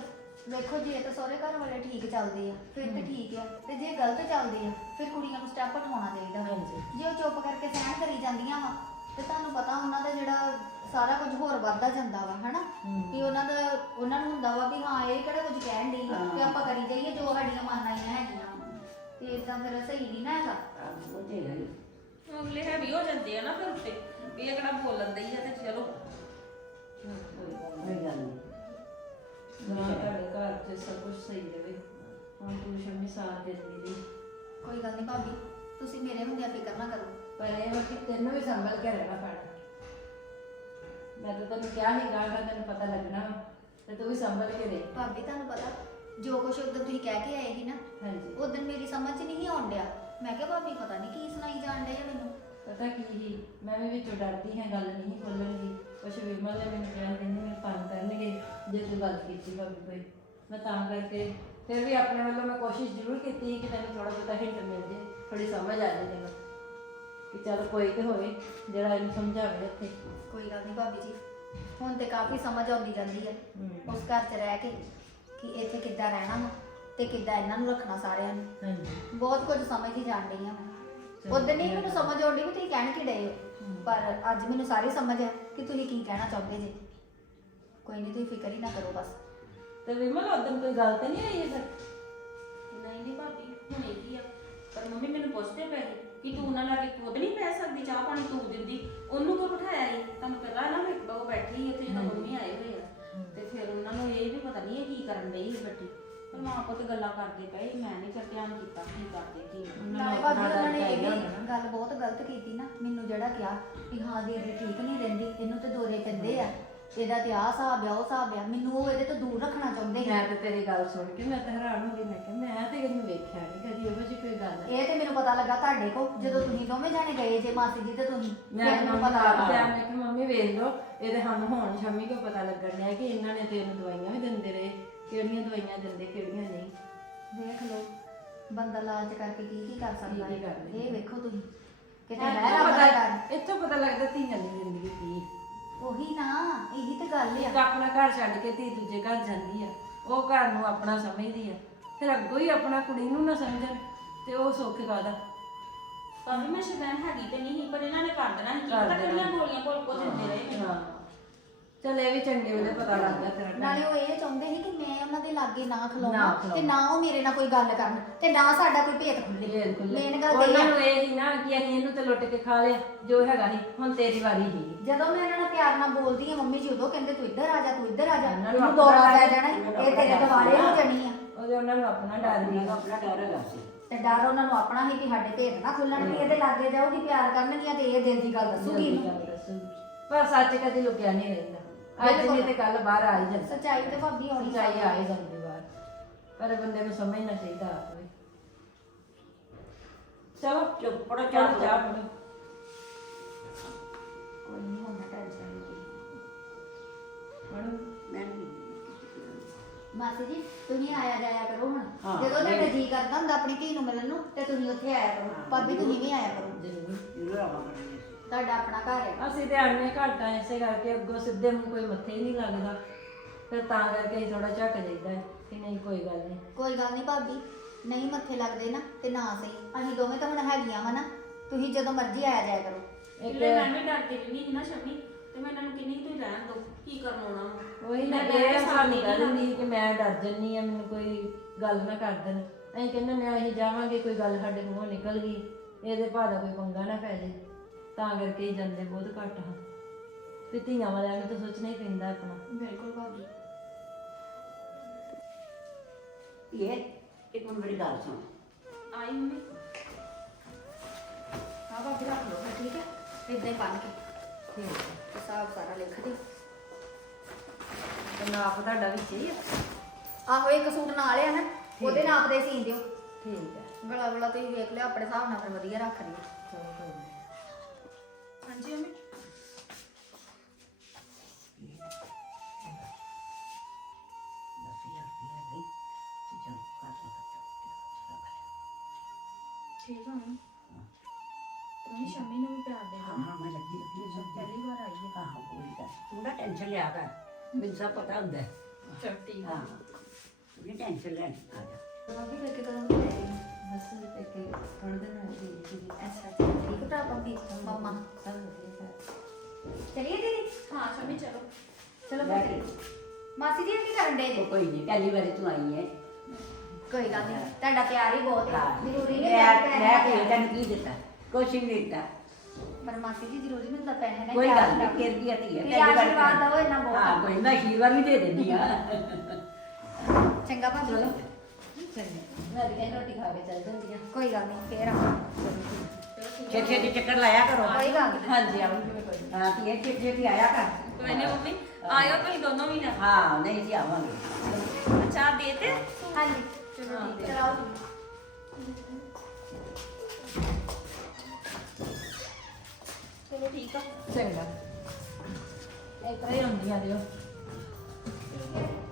ਵੇਖੋ ਜੇ ਤਾਂ ਸਹੁਰੇ ਘਰ ਵਾਲੇ ਠੀਕ ਚੱਲਦੇ ਆ ਫਿਰ ਤੇ ਠੀਕ ਆ। ਤੇ ਜੇ ਗਲਤ ਚੱਲਦੇ ਆ ਫਿਰ ਕੁੜੀਆਂ ਨੂੰ ਸਟੈਪ ਉਠਾਉਣਾ ਚਾਹੀਦਾ। ਹਾਂਜੀ। ਜੇ ਉਹ ਚੁੱਪ ਕਰਕੇ ਸਹਿਣ ਕਰੀ ਜਾਂਦੀਆਂ ਵਾ ਤੇ ਤੁਹਾਨੂੰ ਪਤਾ ਉਹਨਾਂ ਦਾ ਜਿਹੜਾ ਸਾਰਾ ਕੁਝ ਹੋਰ ਵੱਧਦਾ ਜਾਂਦਾ ਵਾ ਹਨਾ? ਵੀ ਉਹਨਾਂ ਦਾ ਉਹਨਾਂ ਨੂੰ ਹੁੰਦਾ ਵਾ ਵੀ ਹਾਂ ਇਹ ਕਿਹੜਾ ਕੁਝ ਕਹਿਣ ਦੀ ਕਿ ਆਪਾਂ ਕਰੀ ਜਾਈਏ ਜੋ ਸਾਡੀਆਂ ਮਨ ਆਈਆਂ ਹੈਗੀਆਂ। ਤੇ ਇਦਾਂ ਫਿਰ ਸਹੀ ਨਹੀਂ ਨਾ ਹੈਗਾ। ਆਹ, ਉਹ ਤੇ ਹੈ ਹੀ। ਅਗਲੇ ਹੈਵੀ ਹੋ ਜਾਂਦੇ ਆ ਨਾ ਫਿਰ ਉੱਤੇ। ਵੀ ਇਹ ਕਿਹੜਾ ਬੋਲਣ ਦਈ ਆ ਤੇ ਚਲੋ। ਕੋਈ ਗੱਲ ਨਹੀਂ ਨਾ ਤੁਹਾਡੇ ਘਰ 'ਚ ਸਭ ਕੁਝ ਸਹੀ ਰਹੇ। ਹੁਣ ਤੂੰ ਸ਼ਮੀ ਸਾਥ ਦੇ ਦੀ ਕੋਈ ਗੱਲ ਨਹੀਂ ਭਾਬੀ ਤੁਸੀਂ ਮੇਰੇ ਹੁੰਦਿਆਂ ਫਿਕਰ ਨਾ ਕਰੋ। ਪਰ ਇਹ ਵਾ ਕਿ ਤੈਨੂੰ ਵੀ ਸੰਭਲ ਕੇ ਰਹਿਣਾ ਪੈਣਾ। ਮੈਂ ਤਾਂ ਤੈਨੂੰ ਕਿਹਾ ਸੀ ਗਾਂ ਤੈਨੂੰ ਪਤਾ ਲੱਗਣਾ ਵਾ, ਤੇ ਤੂੰ ਵੀ ਸੰਭਲ ਕੇ ਦੇ ਭਾਬੀ ਤੁਹਾਨੂੰ ਪਤਾ ਜੋ ਕੁਛ ਉਦੋਂ ਤੁਸੀਂ ਕਹਿ ਕੇ ਆਏ ਸੀ ਨਾ ਹਾਂਜੀ। ਉਦੋਂ ਮੇਰੀ ਸਮਝ 'ਚ ਨਹੀਂ ਆਉਣ ਡਿਆ। ਮੈਂ ਕਿਹਾ ਭਾਬੀ ਪਤਾ ਨਹੀਂ ਕੀ ਸੁਣਾਈ ਜਾਣ ਡਿਆ ਮੈਨੂੰ। ਪਤਾ ਕੀ ਸੀ ਮੈਂ ਵੀ ਵਿੱਚੋਂ ਡਰਦੀ ਹਾਂ ਗੱਲ ਨਹੀਂ ਖੋਲਣ ਦੀ। ਕੁਛ ਵਿਮਲ ਨੇ ਮੈਨੂੰ ਕਿਹਾ ਕਹਿੰਦੀ ਮੈਨੂੰ ਤੰਗ ਕਰਨਗੇ ਜੇ ਤੂੰ ਗੱਲ ਕੀਤੀ ਭਾਬੀ ਕੋਈ। ਮੈਂ ਤਾਂ ਕਰਕੇ ਫਿਰ ਵੀ ਆਪਣੇ ਵੱਲੋਂ ਮੈਂ ਕੋਸ਼ਿਸ਼ ਜ਼ਰੂਰ ਕੀਤੀ ਕਿ ਤੈਨੂੰ ਥੋੜਾ ਬਹੁਤਾ ਹਿੰਟ ਮਿਲ ਜੇ ਥੋੜੀ ਸਮਝ ਆ ਜਾਏ ਤੈਨੂੰ। ਕਿ ਚੱਲ ਕੋਈ ਤੇ ਹੋਵੇ ਜਿਹੜਾ ਇਹਨੂੰ ਸਮਝਾਵੇ ਇੱਥੇ ਕੋਈ ਗੱਲ ਨਹੀਂ ਭਾਬੀ ਜੀ ਹੁਣ ਤੇ ਕਾਫੀ ਸਮਝ ਆਉਂਦੀ ਜਾਂਦੀ ਹੈ। ਹਮ। ਉਸ ਘਰ 'ਚ ਰਹਿ ਕੇ ਕਿ ਇੱਥੇ ਕਿੱਦਾਂ ਰਹਿਣਾ ਵਾ ਤੇ ਕਿੱਦਾਂ ਇਹਨਾਂ ਨੂੰ ਰੱਖਣਾ ਸਾਰਿਆਂ ਨੂੰ। ਹਾਂਜੀ। ਬਹੁਤ ਕੁਝ ਸਮਝਦੀ ਜਾਣ ਡਈ ਹਾਂ ਮੈਂ ਉਦੋਂ ਨਹੀਂ ਮੈਨੂੰ ਸਮਝ ਆਉਂਦੀ ਵੀ ਤੁਸੀਂ ਕਹਿਣ ਕੀ ਡਏ ਹੋ? ਪਰ ਅੱਜ ਮੈਨੂੰ ਸਾਰੀ ਸਮਝ ਹੈ ਕਿ ਤੁਸੀਂ ਕੀ ਕਹਿਣਾ ਚਾਹੁੰਦੇ ਜੇ। ਕੋਈ ਨਹੀਂ ਤੁਸੀਂ ਫਿਕਰ ਹੀ ਨਾ ਕਰੋ ਬਸ। ਤੇ ਵਿਮਲ ਉਦੋਂ ਕੋਈ ਗੱਲ ਤਾਂ ਨਹੀਂ ਆਈ ਹੈ ਫਿਰ? ਨਹੀਂ ਨਹੀਂ ਭਾਬੀ ਹੁਣ ਇਹ ਕੀ ਆ। ਪਰ ਮੰਮੀ ਮੈਨੂੰ ਪੁੱਛਦੇ ਪਏ ਸੀ। ਕਿ ਤੂੰ ਉਹਨਾਂ ਲਾਗੇ ਖੁਦ ਨਹੀਂ ਬਹਿ ਸਕਦੀ ਚਾਹ ਪਾਣੀ ਤੂੰ ਦਿੰਦੀ। ਉਹਨੂੰ ਕਿਉਂ ਬਿਠਾਇਆ ਈ ਤੁਹਾਨੂੰ ਪਤਾ ਨਾ ਮੈਂ ਉਹ ਬੈਠੀ ਇੱਥੇ ਜਦੋਂ ਮੰਮੀ ਆਏ ਹੋਏ ਆ। ਤੇ ਫਿਰ ਉਹਨਾਂ ਨੂੰ ਇਹ ਵੀ ਪਤਾ ਨਹੀਂ ਇਹ ਕੀ ਕਰਨ ਡਈ ਸੀ ਬੈਠੀ। ਪਰ ਮਾਂ ਪੁੱਤ ਗੱਲਾਂ ਕਰਦੇ ਪਏ ਮੈਂ ਨਹੀਂ ਕਰ ਧਿਆਨ ਕੀਤਾ ਕੀ ਕਰਦੇ ਕੀ ਨਹੀਂ। ਨਾਲੇ ਭਾਬੀ ਉਹਨਾਂ ਨੇ ਇਹ ਪੈ ਵੀ। ਗੱਲ ਬਹੁਤ ਗਲਤ ਕੀਤੀ ਨਾ। ਮੈਨੂੰ ਜਿਹੜਾ ਕਿਹਾ ਵੀ ਹਾਂ ਦੀਦੀ ਠੀਕ ਨਹੀਂ ਰਹਿੰਦੀ ਇਹਨੂੰ ਤੇ ਦੋਰੇ ਪੈਂਦੇ ਆ। ਇਹਦਾ ਤੇ ਆਹ ਹਿਸਾਬ ਆ ਉਹ ਹਿਸਾਬ ਆ ਮੈਨੂੰ ਉਹ ਇਹਦੇ ਤੋਂ ਦੂਰ ਰੱਖਣਾ ਚਾਹੁੰਦੇ ਸੀ। ਮੈਂ ਤੇ ਤੇਰੀ ਗੱਲ ਸੁਣ ਕੇ ਮੈਂ ਤਾਂ ਹੈਰਾਨ ਹੋ ਗਈ ਮੈਂ ਕਿਹਾ ਮੈਂ ਤੇ ਇਹਨੂੰ ਵੇਖਿਆ ਨਹੀਂ ਕਦੀ ਇਹੋ ਜਿਹੀ ਕੋਈ ਗੱਲ ਇਹ ਤੇ ਮੈਨੂੰ ਪਤਾ ਲੱਗਾ ਤੁਹਾਡੇ ਕੋ ਜਦੋਂ ਤੁਸੀਂ ਦੋਵੇਂ ਜਾਣੇ ਗਏ ਜੇ ਮਾਸੀ ਜੀ ਤੇ ਤੁਸੀਂ ਮੈਂ ਫਿਰ ਮੈਨੂੰ ਪਤਾ ਲੱਗਾ। ਮੈਂ ਕਿ ਮੰਮੀ ਵੇਖ ਲਓ ਇਹਦੇ ਹਮ ਹੋਣ ਸ਼ਮੀ ਕੋ ਪਤਾ ਲੱਗਣ ਡਿਆ ਕਿ ਇਹਨਾਂ ਨੇ ਤੇ ਇਹਨੂੰ ਦਵਾਈਆਂ ਵੀ ਦਿੰਦੇ ਰਹੇ ਕਿਹੜੀਆਂ ਦਵਾਈਆਂ ਦਿੰਦੇ ਕਿਹੜੀਆਂ ਨਹੀਂ। ਦੇਖ ਲਓ ਬੰਦਾ ਲਾਲਚ ਕਰਕੇ ਕੀ ਕੀ ਕਰ ਸਕਦਾ ਕੀ ਕੀ ਕਰ ਹੈ ਲੈਂਦਾ। ਇਹ ਵੇਖੋ ਤੁਸੀਂ ਕਿਤੇ ਇੱਥੋਂ ਹੈ ਰੱਬ ਦਾ ਡਰ। ਪਤਾ- ਇੱਥੋਂ ਪਤਾ ਲੱਗਦਾ ਧੀਆਂ ਦੀ ਜ਼ਿੰਦਗੀ ਕੀ। ਉਹੀ ਨਾ ਇਹੀ ਤੇ ਗੱਲ ਇੱਕ ਆ ਆਪਣਾ ਘਰ ਛੱਡ ਕੇ ਧੀ ਦੂਜੇ ਘਰ ਜਾਂਦੀ ਆ। ਉਹ ਘਰ ਨੂੰ ਆਪਣਾ ਸਮਝਦੀ ਆ। ਫਿਰ ਅੱਗੋਂ ਹੀ ਆਪਣਾ ਕੁੜੀ ਨੂੰ ਨਾ ਸਮਝਣ ਤੇ ਉਹ ਸੁੱਖ ਕਾਦਾ ਭਾਬੀ ਮੈਂ ਸ਼ਦੈਨ ਹੈਗੀ ਤੇ ਨਹੀਂ ਸੀ, ਪਰ ਇਹਨਾਂ ਨੇ ਕਰ ਦੇਣਾ ਸੀ। ਕੀ ਕਰ ਪਤਾ ਦੇਣਾ। ਕਿੰਨੀਆਂ ਗੋਲੀਆਂ ਕੋਲ ਕੋ ਦਿੰਦੇ ਰਹੇ ਮੈਨੂੰ। ਹਾਂ। ਚਲ ਇਹ ਵੀ ਚੰਗੇ ਵੇਲੇ ਪਤਾ ਲੱਗ ਗਿਆ ਤੇਰਾ ਨਾਲੇ ਉਹ ਇਹ ਚਾਹੁੰਦੇ ਸੀ ਕਿ ਮੈਂ ਉਹਨਾਂ ਦੇ ਲਾਗੇ ਨਾ ਨਾ ਖਲੋਵਾਂ। ਖਲੋਵਾਂ। ਤੇ ਨਾ ਉਹ ਮੇਰੇ ਨਾਲ ਕੋਈ ਗੱਲ ਕਰਨ ਤੇ ਨਾ ਸਾਡਾ ਕੋਈ ਭੇਤ ਖੁੱਲੇ। ਬਿਲਕੁਲ ਮੇਨ ਗੱਲ ਤੇ ਇਹ ਉਹਨਾਂ ਆ। ਨੂੰ ਇਹ ਹੀ ਨਾ ਕਿ ਅਸੀਂ ਇਹਨੂੰ ਤੇ ਲੁੱਟ ਕੇ ਖਾ ਲਿਆ ਜੋ ਹੈਗਾ ਸੀ ਹੁਣ ਤੇਰੀ ਵਾਰੀ ਹੀ ਜਦੋਂ ਮੈਂ ਇਹਨਾਂ ਨਾਲ ਪਿਆਰ ਨਾਲ ਬੋਲਦੀ ਆ ਮੰਮੀ ਜੀ ਉਦੋਂ ਕਹਿੰਦੇ ਤੂੰ ਇੱਧਰ ਆ ਜਾ ਤੂੰ ਇੱਧਰ ਆ ਜਾ। ਨੂੰ ਇਹਨੂੰ ਆਪਣਾ ਦੌਰਾ ਪੈ ਡਰ- ਜਾਣਾ ਉਹਨਾਂ ਨੂੰ ਇਹ ਤੇਰੇ ਆਪਣਾ ਦਿਵਾਲੇ ਹੋ ਜਾਣੀ ਆ। ਉਹਦੇ ਉਹਨਾਂ ਨੂੰ ਆਪਣਾ ਡਰ ਨਹੀਂ ਆਪਣਾ ਡਰ ਹੈਗਾ ਸੀ। ਤੇ ਡਰ ਉਹਨਾਂ ਨੂੰ ਆਪਣਾ ਹੀ ਕਿ ਸਾਡੇ ਭੇਤ ਨਾ ਖੁੱਲਣ ਵੀ ਇਹਦੇ ਲਾਗੇ ਜਾਊਗੀ ਪਿਆਰ ਕਰਨਗੀਆਂ ਤੇ ਇਹ ਦਿਲ ਦੀ ਗੱਲ ਦੱਸੂਗੀ ਇਹਨੂੰ ਪਰ ਸੱਚ ਕਦੇ ਲੁਕਿਆ ਨਹੀਂ ਰਹਿੰਦਾ। ਅੱਜ ਨਹੀਂ ਤੇ ਕੱਲ ਬਾਹਰ ਆ ਹੀ ਜਾਂਦਾ। ਸੱਚਾਈ ਤੇ ਭਾਬੀ ਹੋਣੀ ਸੱਚਾਈ ਆ ਹੀ ਜਾਂਦੀ ਬਾਹਰ। ਪਰ ਬੰਦੇ ਨੂੰ ਸਮਝਣਾ ਚਾਹੀਦਾ ਆਪ ਵੀ। ਚਲੋ ਚੁੱਪ ਪੜੋ ਚਾਹ ਚਾਹ ਪੜੋ ਕੋਈ ਨਹੀਂ ਹੁੰਦਾ ਟੈਨਸ਼ਨ ਮੈਂ ਨਹੀਂ ਮਾਸੀ ਜੀ ਤੁਸੀਂ ਆਇਆ ਜਾਇਆ ਕਰੋ ਹੁਣ। ਹਾਂ, ਜਦੋਂ ਤੁਹਾਡਾ। ਜੀ ਕਰਦਾ ਹੁੰਦਾ ਆਪਣੀ ਧੀ ਨੂੰ ਮਿਲਣ ਨੂੰ ਤੇ ਤੁਸੀਂ ਉੱਥੇ ਆਇਆ ਕਰੋ। ਭਾਬੀ ਤੁਸੀਂ ਵੀ ਆਇਆ ਕਰੋ। ਜ਼ਰੂਰ ਜ਼ਰੂਰ ਆਵਾਂਗੇ। ਤੁਹਾਡਾ ਆਪਣਾ ਘਰ ਹੈ। ਅਸੀਂ ਤੇ ਆਨੇ ਘਾਟਾਂ ਇਸੇ ਕਰਕੇ ਅੱਗੋਂ ਸਿੱਧੇ ਮੂੰਹ ਕੋਈ ਮੱਥੇ ਹੀ ਨਹੀਂ ਲੱਗਦਾ। ਫਿਰ ਤਾਂ ਕਰਕੇ ਥੋੜਾ ਝੱਕ ਜਾਈਦਾ ਹੈ ਕਿ ਨਹੀਂ ਕੋਈ ਗੱਲ ਨਹੀਂ। ਕੋਈ ਗੱਲ ਨਹੀਂ ਭਾਬੀ ਨਹੀਂ ਮੱਥੇ ਲੱਗਦੇ ਨਾ ਤੇ ਨਾ ਸਹੀ। ਅਸੀਂ ਦੋਵੇਂ ਤਾਂ ਹੁਣ ਹੈਗੀਆਂ ਵਾ ਨਾ ਤੁਸੀਂ ਜਦੋਂ ਮਰਜ਼ੀ ਆਇਆ ਜਾਇਆ ਕਰੋ। ਇੱਕ ਜਿਹੜੇ ਮੈਂ ਵੀ ਡਰਦੀ ਰਹਿੰਦੀ ਸੀ ਨਾ ਸ਼ਮੀ ਤੇ ਮੈਂ ਇਹਨਾਂ ਨੂੰ ਕਿੰਨੀ ਤੁਸੀਂ ਰਹਿਣ ਦੋ ਕੀ ਕਰਨ ਆਉਣਾ ਵਾ। ਉਹੀ ਨਾ ਮੈਂ ਇਹ ਕਹਿ ਸਾਨੂੰ ਸਕਦੀ ਗੱਲ ਨਹੀਂ ਨਹੀਂ ਕਿ ਮੈਂ ਡਰ ਜੰਨੀ ਆ ਮੈਨੂੰ ਕੋਈ ਗੱਲ ਨਾ ਕਰ ਦੇਣ। ਅਸੀਂ ਕਹਿੰਦੇ ਨੇ ਅਸੀਂ ਜਾਵਾਂਗੇ ਕੋਈ ਗੱਲ ਸਾਡੇ ਮੂੰਹੋਂ ਨਿਕਲ ਗਈ ਇਹਦੇ ਭਾ ਦਾ ਕੋਈ ਪੰਗਾ ਨਾ ਪੈ ਜੇ ਤਾਂ ਕਰਕੇ ਹੀ ਜਾਂਦੇ ਬਹੁਤ ਘੱਟ ਹਾਂ। ਤੇ ਧੀਆਂ ਵਾਲਿਆਂ ਨੂੰ ਤਾਂ ਸੋਚਣਾ ਹੀ ਪੈਂਦਾ ਆਪਣਾ। ਬਿਲਕੁਲ ਭਾਬੀ। ਇਹ ਇੱਕ ਮਿੰਟ ਮੇਰੀ ਗੱਲ ਸੁਣ। ਆਈ ਮੰਮੀ। ਹਾਂ ਭਾਬੀ ਰੱਖ ਲਓ। ਠੀਕ ਹੈ। ਇਦਾਂ ਹੀ ਬੰਨ ਕੇ। ਠੀਕ ਹੈ। ਹਿਸਾਬ ਸਾਰਾ ਲਿਖ ਦਿਓ ਤੇ ਨਾਪ ਤੁਹਾਡਾ ਵਿੱਚ ਹੀ ਆ। ਆਹੋ ਇੱਕ ਸੂਟ ਨਾਲ ਆ ਨਾ। ਉਹਦੇ ਨਾਪ ਦੇ ਸੀਨ ਦਿਓ। ਠੀਕ ਹੈ। ਗਲਾ ਗਲਾ ਤੁਸੀਂ ਵੇਖ ਲਿਓ ਆਪਣੇ ਹਿਸਾਬ ਨਾਲ ਫਿਰ ਵਧੀਆ ਰੱਖ ਲਿਓ ਚਲੋ ਕੋਈ ਤੇ ਕਰ ਸਕਦਾ ਠੀਕ ਆ ਮੰਮੀ ਤੁਸੀਂ ਸ਼ਮੀ ਨੂੰ ਵੀ ਪਿਆਰ ਦੇ ਹਾਂ ਹਾਂ ਮੈਂ ਲੱਗੀ ਲੱਗੀ ਸਭ ਪਹਿਲੀ ਵਾਰ ਆਈ ਹੈ ਹਾਂ ਹਾਂ। ਕੋਈ ਗੱਲ ਤੂੰ ਨਾ ਟੈਨਸ਼ਨ ਲਿਆ ਕਰ ਮੈਨੂੰ ਸਭ ਪਤਾ ਹੁੰਦਾ ਹੈ। ਚਲ ਠੀਕ ਹਾਂ ਨਹੀਂ ਟੈਨਸ਼ਨ ਲੈਣ ਆ ਜਾ। ਭਾਬੀ ਫਿਰ ਕਿ ਕਦੋਂ ਲੈ ਰਹੀ ਬਸ ਇੱਕ ਥੋੜੇ ਦਿਨ ਹੋ ਗਏ ਸੀ ਅੱਛਾ ਅੱਛਾ। ਠੀਕ ਹੈ ਭਰਾ ਭਾਬੀ ਮੰਮਾ। ਸਭ ਵਧੀਆ ਹੈ ਚਲਿਏ ਦੀਦੀ? ਹਾਂ ਸ਼ਮੀ ਚਲੋ। ਚਲੋ ਲੈ ਫਿਰ। ਕੇ। ਮਾਸੀ ਜੀ ਕੀ ਕਰਨ ਦੇ ਉਹ ਕੋਈ ਨਹੀਂ ਪਹਿਲੀ ਵਾਰੀ ਤੂੰ ਆਈ ਹੈ ਕੋਈ ਗੱਲ ਨਹੀਂ ਤੁਹਾਡਾ ਪਿਆਰ ਹੀ ਬਹੁਤ ਹੈ। ਹਾਂ। ਜ਼ਰੂਰੀ ਨਹੀਂ ਮੈਂ ਪਿਆਰ ਮੈਂ ਪੈਣਾ ਕੀ ਤੈਨੂੰ ਕੀ ਦਿੱਤਾ? ਕੁਛ ਨਹੀਂ ਦਿੱਤਾ। ਪਰ ਮਾਸੀ ਜੀ ਜ਼ਰੂਰੀ ਨਹੀਂ ਹੁੰਦਾ ਪੈਸੇ ਨਾਲ ਕੋਈ ਪਿਆਰ ਗੱਲ ਨਹੀਂ ਹੁੰਦਾ। ਕਿਰ ਕੀ ਆਤੀ ਹੈ ਵੀ ਆਸ਼ੀਰਵਾਦ ਦਵੋ ਇੰਨਾ ਬਹੁਤ ਹਾਂ ਆ। ਕੋਈ ਮੈਂ ਆਸ਼ੀਰਵਾਦ ਵੀ ਦੇ ਦਿੰਦੀ ਆ। ਚੰਗਾ ਚੰਗਾ ਮੈਂ ਤਾਂ ਕਹਿੰਦੀ ਰੋਟੀ ਖਾ ਕੇ ਚੱਲ ਜਾਂਦੀ ਆ ਕੋਈ ਗੱਲ ਨਹੀਂ ਫੇਰ ਆ ਛੇ ਛੇ ਚੱਕਰ ਲਾਇਆ ਕਰੋ ਕੋਈ ਗੱਲ ਨਹੀਂ ਹਾਂਜੀ ਆਉਂਗੀ ਮੈਂ ਕੋਈ ਨੀ। ਹਾਂ ਤੇ ਇਹ ਛੇ ਛੇ ਆਇਆ ਕਰ ਕੋਈ ਨਹੀਂ ਮੰਮੀ ਆਇਓ ਤੁਸੀਂ ਦੋਨੋਂ ਵੀ ਨਾ ਹਾਂ ਨਹੀਂ ਸੀ ਆਵਾਂਗੇ ਚਾਹ ਦੇ ਤੇ ਹਾਂਜੀ ਚਲੋ ਠੀਕ ਹੈ ਚਲਾਓ ਚਲੋ ਠੀਕ ਆ ਚੰਗਾ ਇੱਕ ਰੇ ਹੁੰਦੀਆਂ ਦਿਓ ਸਿਆਪਾ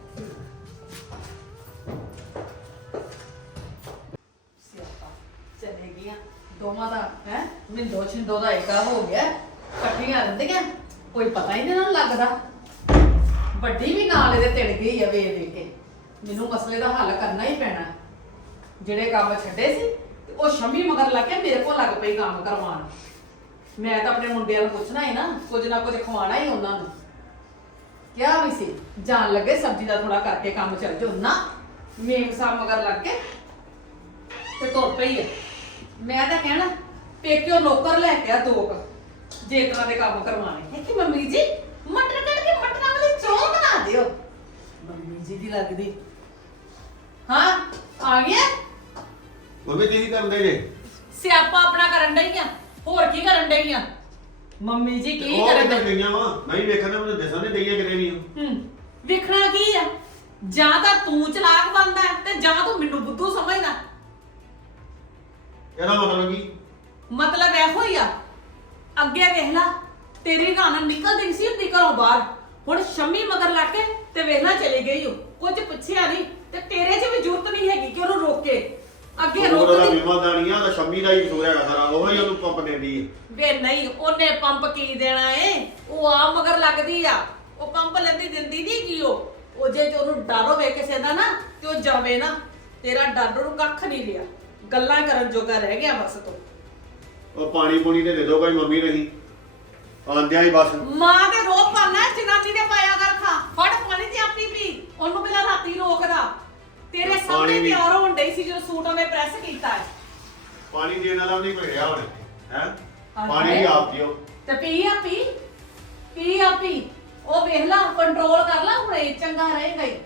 ਦੋਵਾਂ ਦਾ, ਹੈ? ਮਿੰਦੋ ਛਿੰਦੋ ਦਾ ਏਕਾ ਹੋ ਗਿਆ, ਇਕੱਠੀਆਂ ਰਹਿੰਦੀਆਂ, ਕੋਈ ਪਤਾ ਹੀ ਨਹੀਂ ਇਹਨਾਂ ਲੱਗਦਾ। ਵੱਡੀ ਵੀ ਨਾਲ ਇਹਦੇ ਤਿੜ ਗਈ ਆ ਵੇਖ ਵੇਖ ਕੇ। ਮੈਨੂੰ ਮਸਲੇ ਦਾ ਹੱਲ ਕਰਨਾ ਹੀ ਪੈਣਾ। ਜਿਹੜੇ ਕੰਮ ਛੱਡੇ ਸੀ, ਤੇ ਉਹ ਸ਼ਮੀ ਮਗਰ ਲੱਗ ਕੇ ਮੇਰੇ ਕੋਲ ਲੱਗ ਪਈ ਕੰਮ ਕਰਵਾਉਣ। ਮੈਂ ਤਾਂ ਆਪਣੇ ਮੁੰਡਿਆਂ ਨੂੰ ਪੁੱਛਣਾ ਹੀ ਨਾ, ਕੁਝ ਨਾ ਕੁਝ ਖਵਾਉਣਾ ਹੀ ਉਹਨਾਂ ਨੂੰ। ਕਿਹਾ ਵੀ ਸੀ, ਜਾਣ ਲੱਗੇ ਸਬਜ਼ੀ ਦਾ ਥੋੜਾ ਕਰਕੇ ਕੰਮ ਚੱਲ ਜਾਓ। ਨਾ, ਮੇਮ ਸਾਹਿਬ ਮਗਰ ਲੱਗ ਕੇ ਤੇ ਤੁਰ ਪਈ ਹੈ ਮੈਂ ਤਾਂ ਕਹਿਣਾ ਪੇਕਿਓ ਨੌਕਰ ਲੈ ਕੇ ਆ ਦੋ ਕੁ, ਜੇ ਤਰ੍ਹਾਂ ਦੇ ਕੰਮ ਕਰਵਾਣੇ ਹੈ ਕਿ ਮੰਮੀ ਜੀ ਮਟਰ ਕੱਢ ਕੇ ਮਟਰਾਂ ਵਾਲੀ ਚੌਲ ਬਣਾ ਦਿਓ। ਮੰਮੀ ਜੀ ਦੀ ਲੱਗਦੀ। ਹਾਂ ਆ ਗਿਆ ਮੰਮੀ ਕੀ ਕਰਦੇ ਜੇ? ਸਿਆਪਾ ਆਪਣਾ ਕਰਨ ਡਈ ਆ ਹੋਰ ਕੀ ਕਰਨ ਡਈ ਆ? ਮੰਮੀ ਜੀ ਕੀ ਉਹ ਕਰਨ ਕਿੱਧਰ ਡਈ? ਗਈਆਂ ਵਾ? ਮੈਂ ਵੇਖਣਾ ਮੈਨੂੰ ਦਿਸਣ ਨਹੀਂ ਦਈਆਂ ਕਿਤੇ ਵੀ। ਹੂੰ ਵੇਖਣਾ ਕੀ ਆ? ਜਾਂ ਤਾਂ ਤੂੰ ਚਲਾਕ ਬਣਦਾ ਹੈ ਤੇ ਜਾਂ ਤੂੰ ਮੈਨੂੰ ਬੁੱਧੂ ਸਮਝਦਾ ਇਹਦਾ ਮਤਲਬ ਕੀ? ਮਤਲਬ ਇਹੋ ਹੀ ਆ। ਅੱਗੇ ਵੇਖ ਲਾ ਤੇਰੀ ਗਾਣਾ ਨਿਕਲਦੀ ਸੀ ਹੁੰਦੀ ਘਰੋਂ ਬਾਹਰ। ਹੁਣ ਸ਼ਮੀ ਮਗਰ ਲੱਗ ਕੇ ਤੇ ਵੇਖ ਲਾ ਚਲੀ ਗਈ ਓ ਕੁਝ ਪੁੱਛਿਆ ਨਹੀਂ ਤੇ ਤੇਰੇ 'ਚ ਵੀ ਜ਼ਰੂਰਤ ਨਹੀਂ ਹੈਗੀ ਕਿ ਉਹਨੂੰ ਰੋਕੇ ਅੱਗੇ ਉਹਦਾ ਰੋਕਦੀ ਵਿਮਾਦਾਨੀਆਂ ਦਾ ਸ਼ੰਮੀ ਦਾ ਹੀ ਕਸੂਰ ਹੈਗਾ ਸਾਰਾ ਉਹ ਹੀ ਉਹਨੂੰ ਪੰਪ ਦਿੰਦੀ ਹੈ ਵੇ ਨਹੀਂ ਉਹਨੇ ਪੰਪ ਕੀ ਦੇਣਾ ਏ? ਉਹ ਆ ਮਗਰ ਲੱਗਦੀ ਆ। ਉਹ ਪੰਪ ਲੈਂਦੀ ਦਿੰਦੀ ਨਹੀਂ ਕੀ ਉਹ। ਉਹ ਜੇ ਤੇ ਉਹਨੂੰ ਡਰ ਹੋਵੇ ਕਿਸੇ ਦਾ ਨਾ ਤੇ ਉਹ ਜਾਵੇ ਨਾ। ਤੇਰਾ ਡਰ ਨੂੰ ਕੱਖ ਨਹੀਂ ਲਿਆ ਗੱਲਾਂ ਕਰਨ ਜੋਗਾ ਰਹਿ ਗਿਆ ਬਸ ਤੂੰ। ਉਹ ਪਾਣੀ ਪੂਣੀ ਤੇ ਦੇ ਦੋ ਕੋਈ ਮੰਮੀ ਨਹੀਂ ਆਂਦਿਆਂ ਹੀ ਬਸ। ਮਾਂ ਦੇ ਰੋਹ ਪਾਣਾ ਜਨਾਨੀ ਦੇ ਪਾਇਆ ਕਰ ਖਾ। ਫੜ ਪਾਣੀ ਤੇ ਆਪੀ ਪੀ। ਉਹਨੂੰ ਪਹਿਲਾਂ ਰਾਤੀ ਰੋਕਦਾ। ਤੇਰੇ ਪਾਣੀ ਸਾਹਮਣੇ ਵੀ- ਤਿਆਰ ਹੋਣ ਡਈ ਸੀ ਜਦੋਂ ਸੂਟ ਉਹਨੇ ਪ੍ਰੈਸ ਕੀਤਾ। ਹੈ ਪਾਣੀ ਦੇਣ ਵਾਲਾ ਵੀ ਨਹੀਂ ਰਿਹਾ ਹੁਣ। ਹੈ? ਹਾਂ, ਪਾਣੀ। ਵੀ ਆਪ ਪੀਓ ਤੇ ਪੀ ਆ ਪੀ। ਪੀ ਆ ਪੀ। ਉਹ ਵੇਖ ਲਾ ਕੰਟਰੋਲ ਕਰ ਲਾ ਹੁਣ ਇਹ ਚੰਗਾ ਰਹੇਗਾ ਹੀ।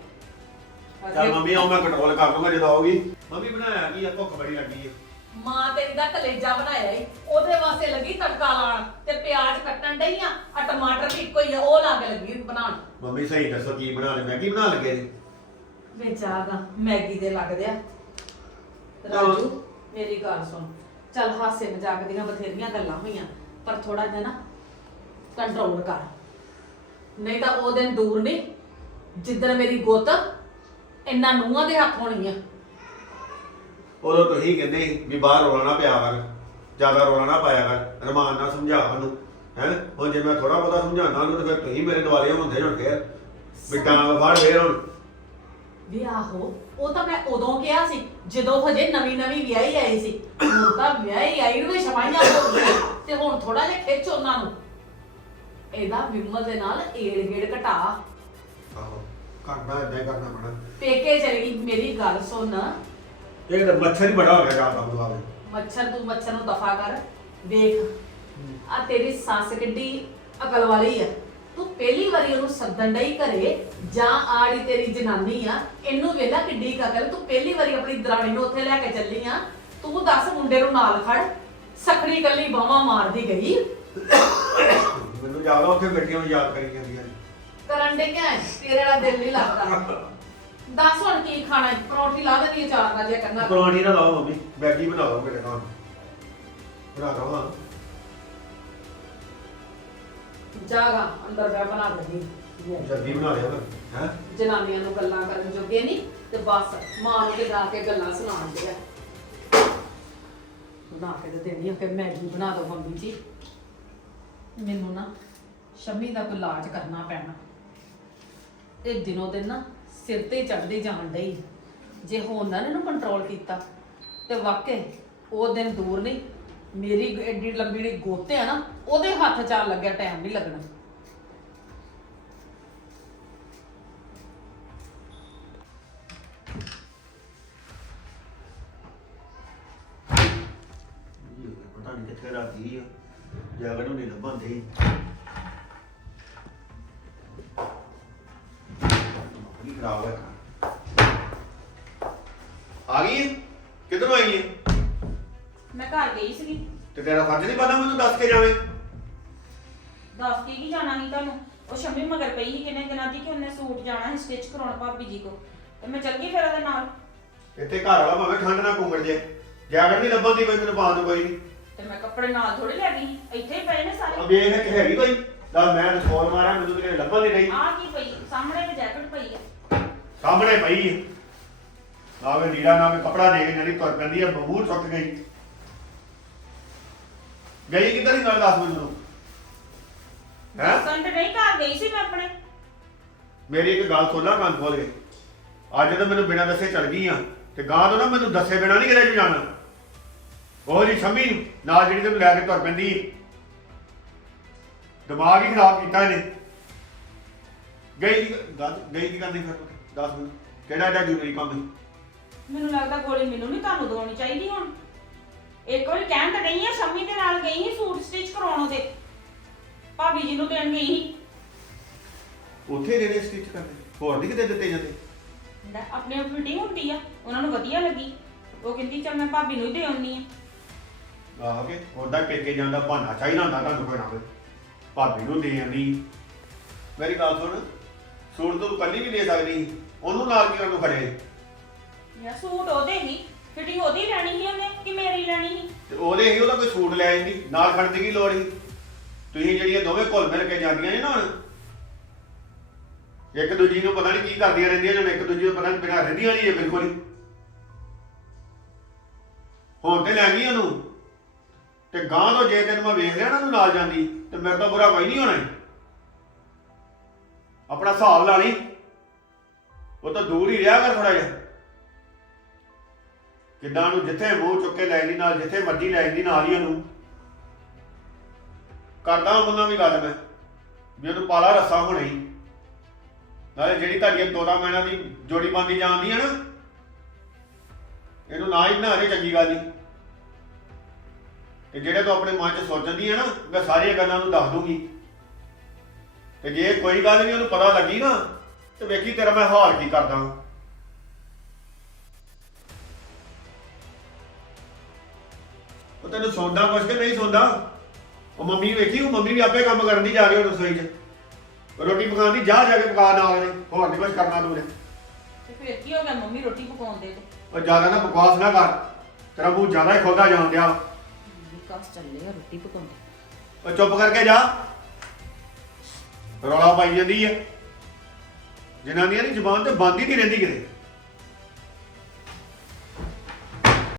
ਚੱਲ ਮੰਮੀ ਆਉ ਮੈਂ ਕੰਟਰੋਲ ਕਰ ਲੂੰਗਾ ਜਦੋਂ ਆਉਗੀ ਮੰਮੀ ਬਣਾਇਆ ਕੀ ਆ? ਭੁੱਖ ਬੜੀ ਲੱਗੀ ਹੈ ਮਾਂ ਤੇਰੀ ਦਾ ਕਲੇਜਾ ਬਣਾਇਆ ਈ। ਉਹਦੇ ਵਾਸਤੇ ਲੱਗੀ ਤੜਕਾ ਲਾਣ ਤੇ ਪਿਆਜ਼ ਕੱਟਣ ਡਈ ਆ ਆ ਟਮਾਟਰ ਵੀ ਇੱਕੋ ਹੀ ਆ ਉਹ ਲਾ ਕੇ ਲੱਗੀ ਬਣਾਉਣ। ਮੰਮੀ ਸਹੀ ਦੱਸੋ ਕੀ ਬਣਾ ਲੈ ਮੈਂ ਕੀ ਬਣਾ ਲੱਗੇ ਜੀ ਵਿੱਚ ਆਗਾ ਮੈਗੀ ਦੇ ਲੱਗਦੇ ਆ ਰਾਜੂ ਮੇਰੀ ਗੱਲ ਸੁਣ। ਚੱਲ ਹਾਸੇ ਮਜ਼ਾਕ ਦੀਆਂ ਬਥੇਰੀਆਂ ਗੱਲਾਂ ਹੋਈਆਂ ਪਰ ਥੋੜਾ ਜਿਹਾ ਨਾ ਕੰਟਰੋਲ ਕਰ। ਨਹੀਂ ਤਾਂ ਉਹ ਦਿਨ ਦੂਰ ਨਹੀਂ ਜਿੱਦਣ ਮੇਰੀ ਗੁੱਤ ਇੰਨਾ ਨੂੰਹਾਂ ਦੇ ਹੱਥ ਹੋਣੀ ਆ। ਉਦੋਂ ਤੁਸੀਂ ਕਹਿੰਦੇ ਸੀ ਵੀ ਬਾਹਰ ਰੋਣਾ ਨਾ ਪਿਆ ਕਰ ਜ਼ਿਆਦਾ ਰੋਣਾ ਨਾ ਪਾਇਆ ਕਰ ਰਮਾਨ ਨਾਲ ਸਮਝਾ ਉਹਨੂੰ ਹੈ? ਹੁਣ ਜੇ ਮੈਂ ਥੋੜਾ ਬਹੁਤਾ ਸਮਝਾਉਣਾ ਉਹਨੂੰ ਤੇ ਫਿਰ ਤੁਸੀਂ ਮੇਰੇ ਦੁਆਲੇ ਹੁੰਦੇ ਫੇਰ ਵੀ ਡਾਂਗ ਫੜ ਫੇਰ ਹੁਣ। ਵੀ ਆਹੋ ਉਹ ਤਾਂ ਮੈਂ ਉਦੋਂ ਕਿਹਾ ਸੀ ਜਦੋਂ ਹਜੇ ਨਵੀਂ ਨਵੀਂ ਵਿਆਹੀ ਆਈ ਸੀ। ਹੁਣ ਤਾਂ ਵਿਆਹੀ ਆਈ ਨੂੰ ਵੀ ਹੋ ਗਈਆਂ ਤੇ ਹੁਣ ਥੋੜਾ ਜਿਹਾ ਖਿੱਚ ਉਹਨਾਂ ਨੂੰ। ਇਹਦਾ ਵਿਮਲ ਦੇ ਨਾਲ ਏੜ ਗੇੜ ਘਟਾ। ਕਰਨਾ ਇਦਾਂ ਹੀ ਕਰਨਾ ਪੈਣਾ। ਪੇਕੇ ਚਲੀ ਗਈ ਮੇਰੀ ਗੱਲ ਸੁਣ। ਇਹ ਤਾਂ ਮੱਛਰ ਹੀ ਬੜਾ ਹੋ ਗਿਆ ਜਾਂਦਾ ਬੁਲਾਵੇ ਮੱਛਰ ਤੂੰ ਮੱਛਰ ਨੂੰ ਦਫਾ ਕਰ ਵੇਖ ਆ ਤੇਰੀ ਸੱਸ ਕਿੱਡੀ ਅਕਲ ਵਾਲੀ ਆ। ਤੂੰ ਪਹਿਲੀ ਵਾਰੀ ਉਹਨੂੰ ਸੱਦਣ ਡਈ ਘਰੇ ਜਾਂ ਆੜੀ ਤੇਰੀ ਜਨਾਨੀ ਆ ਇਹਨੂੰ ਵੇਲਾ ਕਿੱਡੀ ਕੁ ਅਕਲ ਤੂੰ ਪਹਿਲੀ ਵਾਰੀ ਆਪਣੀ ਦਰਾਣੀ ਨੂੰ ਉੱਥੇ ਲੈ ਕੇ ਚੱਲੀ ਆ। ਤੂੰ ਦੱਸ ਮੁੰਡੇ ਨੂੰ ਨਾਲ ਖੜ ਸਖੜੀ ਕੱਲੀ ਬਾਵਾ ਮਾਰਦੀ ਗਈ। ਮੈਨੂੰ ਜਾਗਾ ਉੱਥੇ ਬੈਠੀਆਂ ਨੂੰ ਯਾਦ ਕਰੀ ਜਾਂਦੀਆਂ ਨੇ। ਕਰਨ ਦੇ ਕਿਆ ਤੇਰੇ ਵਾਲਾ ਦਿਲ ਨਹੀਂ ਲੱਗਦਾ। ਦੱਸ ਹੁਣ ਕੀ ਖਾਣਾ ਹੈ? ਪਰੌਂਠੀ ਲਾ ਦੇਣੀ ਹੈ ਚਾਰ ਵਜੇ ਕਰਨਾ ਪਰੌਂਠੀ ਨਾ ਲਾਓ ਮੰਮੀ ਮੈਗੀ ਬਣਾ ਲਓ ਮੇਰੇ ਨਾਲ। ਬਣਾ ਦਵਾਂ ਜਾਗਾ ਅੰਦਰ ਬੈ ਬਣਾ ਦੇਣੀ ਜਲਦੀ ਬਣਾ ਲਿਆ ਫਿਰ ਹੈ? ਜਨਾਨੀਆਂ ਨੂੰ ਗੱਲਾਂ ਕਰਨ ਜੋਗੇ ਨਹੀਂ ਤੇ ਬਸ ਮਾਂ ਨੂੰ ਤੇ ਗਾ ਕੇ ਗੱਲਾਂ ਸੁਣਾਉਂਦੇ ਆ। ਬਣਾ ਕੇ ਤੇ ਦੇਣੀ ਆ ਕਿ ਮੈਗੀ ਬਣਾ ਦੋ ਮੰਮੀ ਜੀ। ਮੈਨੂੰ ਨਾ ਸ਼ਮੀ ਦਾ ਕੋਈ ਇਲਾਜ ਕਰਨਾ ਪੈਣਾ। ਇਹ ਦਿਨੋ ਦਿਨ ਨਾ ਸਿਰ ਤੇ ਚੜਦੀ ਜਾਣ ਡਈ। ਜੇ ਹੁੰਦਾ ਨਾ ਇਹਨੂੰ ਕੰਟਰੋਲ ਕੀਤਾ, ਤੇ ਵਾਕਈ ਉਹ ਦਿਨ ਦੂਰ ਨਹੀਂ, ਮੇਰੀ ਐਡੀ ਲੰਬੀ ਜਿਹੜੀ ਗੋਤੇ ਆ ਨਾ, ਉਹਦੇ ਹੱਥ ਚਾਲ ਲੱਗਿਆ ਟਾਈਮ ਨਹੀਂ ਲੱਗਣਾ। ਪਤਾ ਨਹੀਂ ਕਿੱਥੇ ਰੱਖੀ ਆ ਜਾਗਣ ਨੂੰ ਨਹੀਂ ਲੱਭੰਦੇ ਕੀ ਖਰਾਬ ਹੈ ਆ ਗਈ ਹੈ? ਕਿੱਧਰੋਂ ਆਈ ਹੈ ਮੈਂ ਘਰ ਗਈ ਸੀਗੀ। ਤੇ ਤੇਰਾ ਫਰਜ਼ ਨਹੀਂ ਪਤਾ ਮੈਨੂੰ ਦੱਸ ਕੇ ਜਾਵੇਂ। ਦੱਸ ਕੇ ਕੀ ਜਾਣਾ ਸੀ ਤੁਹਾਨੂੰ? ਉਹ ਸ਼ੰਮੀ ਮਗਰ ਪਈ ਸੀ ਕਿੰਨੇ ਦਿਨਾਂ ਦੀ ਕਿ ਉਹਨੇ ਸੂਟ ਜਾਣਾ ਸੀ ਸਟਿਚ ਕਰਾਉਣ ਭਾਬੀ ਜੀ ਕੋ ਤੇ ਮੈਂ ਚੱਲ ਗਈ ਫਿਰ ਉਹਦੇ ਨਾਲ। ਇੱਥੇ ਘਰ ਵਾਲਾ ਭਾਵੇਂ ਠੰਡ ਨਾ ਕੁੰਗੜ ਜੇ। ਜੈਕਟ ਨਹੀਂ ਲੱਭਣ ਦੀ ਕੋਈ ਮੈਨੂੰ ਪਾਉਣ ਨੂੰ ਕੋਈ ਨਹੀਂ। ਤੇ ਮੈਂ ਕੱਪੜੇ ਨਾਲ ਥੋੜੀ ਲੈ ਗਈ। ਇੱਥੇ ਹੀ ਪਏ ਨੇ ਸਾਰੇ। ਵੇਖ ਕਿ ਹੈਗੀ ਕੋਈ? ਦਾ ਮੈਂ ਫੋਨ ਮਾਰਿਆ ਮੈਨੂੰ ਤੇ ਲੱਭਣ ਨਹੀਂ ਰਹੀ ਆਹ ਕੀ ਪਈ? ਸਾਹਮਣੇ ਤੇ ਜੈਕਟ ਪਈ ਹੈ। ਸਾਹਮਣੇ ਪਈ ਹੈ। ਆਵੇ ਲੀੜਾ ਨਾਮੇ ਕਪੜਾ ਦੇ ਕੇ ਜਿਹੜੀ ਤੁਰ ਪੈਂਦੀ ਹੈ ਮੂੰਹ ਚੁੱਕ ਗਈ। ਗਈ ਕਿੱਧਰ ਹੀ ਨਾਲ ਦੱਸ ਮੈਨੂੰ ਹੈ? ਸੰਡ ਨਹੀਂ ਘਰ ਗਈ ਸੀ ਮੈਂ ਆਪਣੇ। ਮੇਰੀ ਇੱਕ ਗੱਲ ਖੋਲਾ ਕੰਨ ਖੋਲ ਕੇ। ਅੱਜ ਤਾਂ ਮੈਨੂੰ ਬਿਨਾਂ ਦੱਸੇ ਚਲ ਗਈ ਆ। ਤੇ ਗਾਂ ਤੋਂ ਨਾ ਮੈਨੂੰ ਦੱਸੇ ਬਿਨਾਂ ਨਹੀਂ ਕਿਤੇ ਜਾਣਾ। ਉਹ ਜੀ ਸ਼ਮੀ ਨੂੰ, ਨਾਲ ਜਿਹੜੀ ਤੈਨੂੰ ਲੈ ਕੇ ਤੁਰ ਪੈਂਦੀ। ਦਿਮਾਗ ਹੀ ਖਰਾਬ ਕੀਤਾ ਇਹਨੇ। ਗਈ ਦੀ ਗੱਲ ਗਈ ਦੀ ਕਰਨੀ ਫਿਰ? ਤੂੰ? ਦੱਸ ਕਿਹੜਾ ਇਹਦਾ ਜ਼ਰੂਰੀ ਕੰਮ ਮੈਨੂੰ ਲੱਗਦਾ ਗੋਲੀ ਮੈਨੂੰ ਨਹੀਂ ਤੁਹਾਨੂੰ ਦਵਾਉਣੀ ਚਾਹੀਦੀ ਹੁਣ। ਇੱਕ ਵਾਰੀ ਕਹਿਣ ਤਾਂ ਨਹੀਂ ਆ ਸ਼ੰਮੀ ਦੇ ਨਾਲ ਗਈ ਸੀ ਸੂਟ ਸਟਿਚ ਕਰਾਉਣ ਉਹਦੇ। ਭਾਬੀ ਜੀ ਨੂੰ ਦੇਣ ਗਈ ਸੀ। ਉੱਥੇ ਦੇ ਸਟਿਚ ਕਰਨੇ ਹੋਰ ਨਹੀਂ ਕਿਤੇ ਦਿੱਤੇ ਜਾਂਦੇ? ਲੈ, ਆਪਣੇ ਆਪ ਫਿਟਿੰਗ ਹੁੰਦੀ ਆ ਉਹਨਾਂ ਨੂੰ ਵਧੀਆ ਲੱਗੀ। ਉਹ ਕਹਿੰਦੀ ਚੱਲ ਮੈਂ ਭਾਬੀ ਨੂੰ ਹੀ ਦੇ ਆਉਣੀ ਆ। ਆਹ ਕੇ ਉਹਦਾ ਪੇਕੇ ਜਾਂਦਾ ਬਹਾਨਾ ਚਾਹੀਦਾ ਹੁੰਦਾ ਤੁਹਾਨੂੰ ਕੋਈ ਨਾ ਕੋਈ ਭਾਬੀ ਨੂੰ ਦੇ ਆਂਦੀ ਮੇਰੀ ਗੱਲ ਸੁਣ ਸੂਟ ਤੂੰ ਕੱਲੀ ਵੀ ਦੇ ਸਕਦੀ ਸੀ। ਉਹਨੂੰ ਨਾਲ ਕੀ ਕਰਨ ਨੂੰ ਖੜੇ ਯਾ ਸੂਟ ਉਹਦੇ ਹੀ। ਫਿਟਿੰਗ ਉਹਦੀ ਲੈਣੀ ਸੀ ਉਹਨੇ ਕਿ ਮੇਰੀ ਲੈਣੀ ਸੀ? ਤੇ ਉਹਦੇ ਹੀ ਉਹਦਾ ਕੋਈ ਸੂਟ ਲੈ ਆਂਦੀ ਨਾਲ ਖੜਨ ਦੀ ਕੀ ਲੋੜ ਸੀ? ਤੁਸੀਂ ਜਿਹੜੀਆਂ ਦੋਵੇਂ ਘੁਲ ਮਿਲ ਕੇ ਜਾਂਦੀਆਂ ਨੇ ਨਾ ਹੁਣ। ਇੱਕ ਦੂਜੀ ਨੂੰ ਪਤਾ ਨਹੀਂ ਕੀ ਕਰਦੀਆਂ ਰਹਿੰਦੀਆਂ ਜਦੋਂ ਇੱਕ ਦੂਜੀ ਨੂੰ ਪਤਾ ਨਹੀਂ ਬਿਨਾਂ ਰਹਿੰਦੀਆਂ ਨਹੀਂ ਇਹ ਬਿਲਕੁਲ ਹੀ। ਹੁਣ ਤੇ ਲੈ ਗਈ ਉਹਨੂੰ। ਤੇ ਗਾਂ ਤੋਂ ਜੇ ਤੈਨੂੰ ਮੈਂ ਵੇਖ ਲਿਆ ਨਾ ਤੂੰ ਨਾਲ ਜਾਂਦੀ ਤੇ ਮੇਰੇ ਤੋਂ ਬੁਰਾ ਕੋਈ ਨਹੀਂ ਹੋਣਾ। ਆਪਣਾ ਹਿਸਾਬ ਲਾ ਲਈ। ਉਹ ਤਾਂ ਦੂਰ ਹੀ ਰਿਹਾ ਕਰ ਥੋੜਾ ਜਿਹਾ। ਕਿੱਦਾਂ ਨੂੰ ਜਿੱਥੇ ਮੂੰਹ ਚੁੱਕ ਕੇ ਲੈ ਜਾਂਦੀ, ਨਾਲ ਜਿੱਥੇ ਮਰਜ਼ੀ ਲੈ ਜਾਂਦੀ, ਨਾਲ ਹੀ ਉਹਨੂੰ। ਕਰਦਾ ਉਹਨਾਂ ਵੀ ਗੱਲ ਮੈਂ, ਵੀ ਉਹਨੂੰ ਪਾਲਾ ਰੱਸਾ ਹੋਣਾ ਹੀ। ਨਾਲੇ ਜਿਹੜੀ ਤੁਹਾਡੀ ਤੋਰਾ ਮੈਣਾ ਦੀ ਜੋੜੀ ਬੰਦੀ ਜਾਂਦੀ ਹੈ ਨਾ, ਇਹਨੂੰ ਨਾ ਹੀ ਨਾ ਦੇ ਚੰਗੀ ਗੱਲ ਨਹੀਂ ਤੇ ਜਿਹੜੇ ਤੂੰ ਆਪਣੇ ਮਨ 'ਚ ਸੋਚਦੀ ਹੈ ਨਾ, ਮੈਂ ਸਾਰੀਆਂ ਗੱਲਾਂ ਨੂੰ ਦੱਸ ਦੂੰਗੀ। ਤੇ ਜੇ ਕੋਈ ਗੱਲ ਨਹੀਂ ਉਹਨੂੰ ਪਤਾ ਲੱਗੀ ਨਾ ਤੇ ਵੇਖੀ ਤੇਰਾ ਮੈਂ ਹਾਲ ਕੀ ਕਰਦਾ ਉਹ ਤੈਨੂੰ ਸੌਂਦਾ ਕੁਛ ਕਿ ਨਹੀਂ ਸੌਂਦਾ? ਉਹ ਮੰਮੀ ਵੇਖੀ ਉਹ ਮੰਮੀ ਵੀ ਆਪੇ ਕੰਮ ਕਰਨ ਦੀ ਜਾ ਰਹੀ ਉਹ ਰਸੋਈ 'ਚ। ਰੋਟੀ ਪਕਾਉਣ ਦੀ ਜਾ ਜਾ ਕੇ ਪਕਾ ਨਾਲ ਨੇ ਹੋਰ ਨਹੀਂ ਕੁਛ ਕਰਨਾ ਤੂੰ ਨੇ। ਤੇ ਫਿਰ ਕੀ ਹੋ ਗਿਆ ਮੰਮੀ ਰੋਟੀ ਪਕਾਉਣ ਦੇ ਤੇ? ਉਹ ਜ਼ਿਆਦਾ ਨਾ ਬਕਵਾਸ ਨਾ ਕਰ ਤੇਰਾ ਮੂੰਹ ਜ਼ਿਆਦਾ ਹੀ ਖੁੱਲਦਾ ਜਾਣ ਡਿਆ। ਵਿਕਾਸ ਚੱਲੇ ਆ ਰੋਟੀ ਪਕਾਉਂਦੇ ਉਹ ਚੁੱਪ ਕਰਕੇ ਜਾ। ਰੌਲਾ ਪਾਈ ਜਾਂਦੀ ਹੈ ਜਨਾਨੀਆਂ ਦੀ ਜ਼ੁਬਾਨ ਤੇ ਬੰਦ ਹੀ ਨਹੀਂ ਰਹਿੰਦੀ ਕਿਤੇ।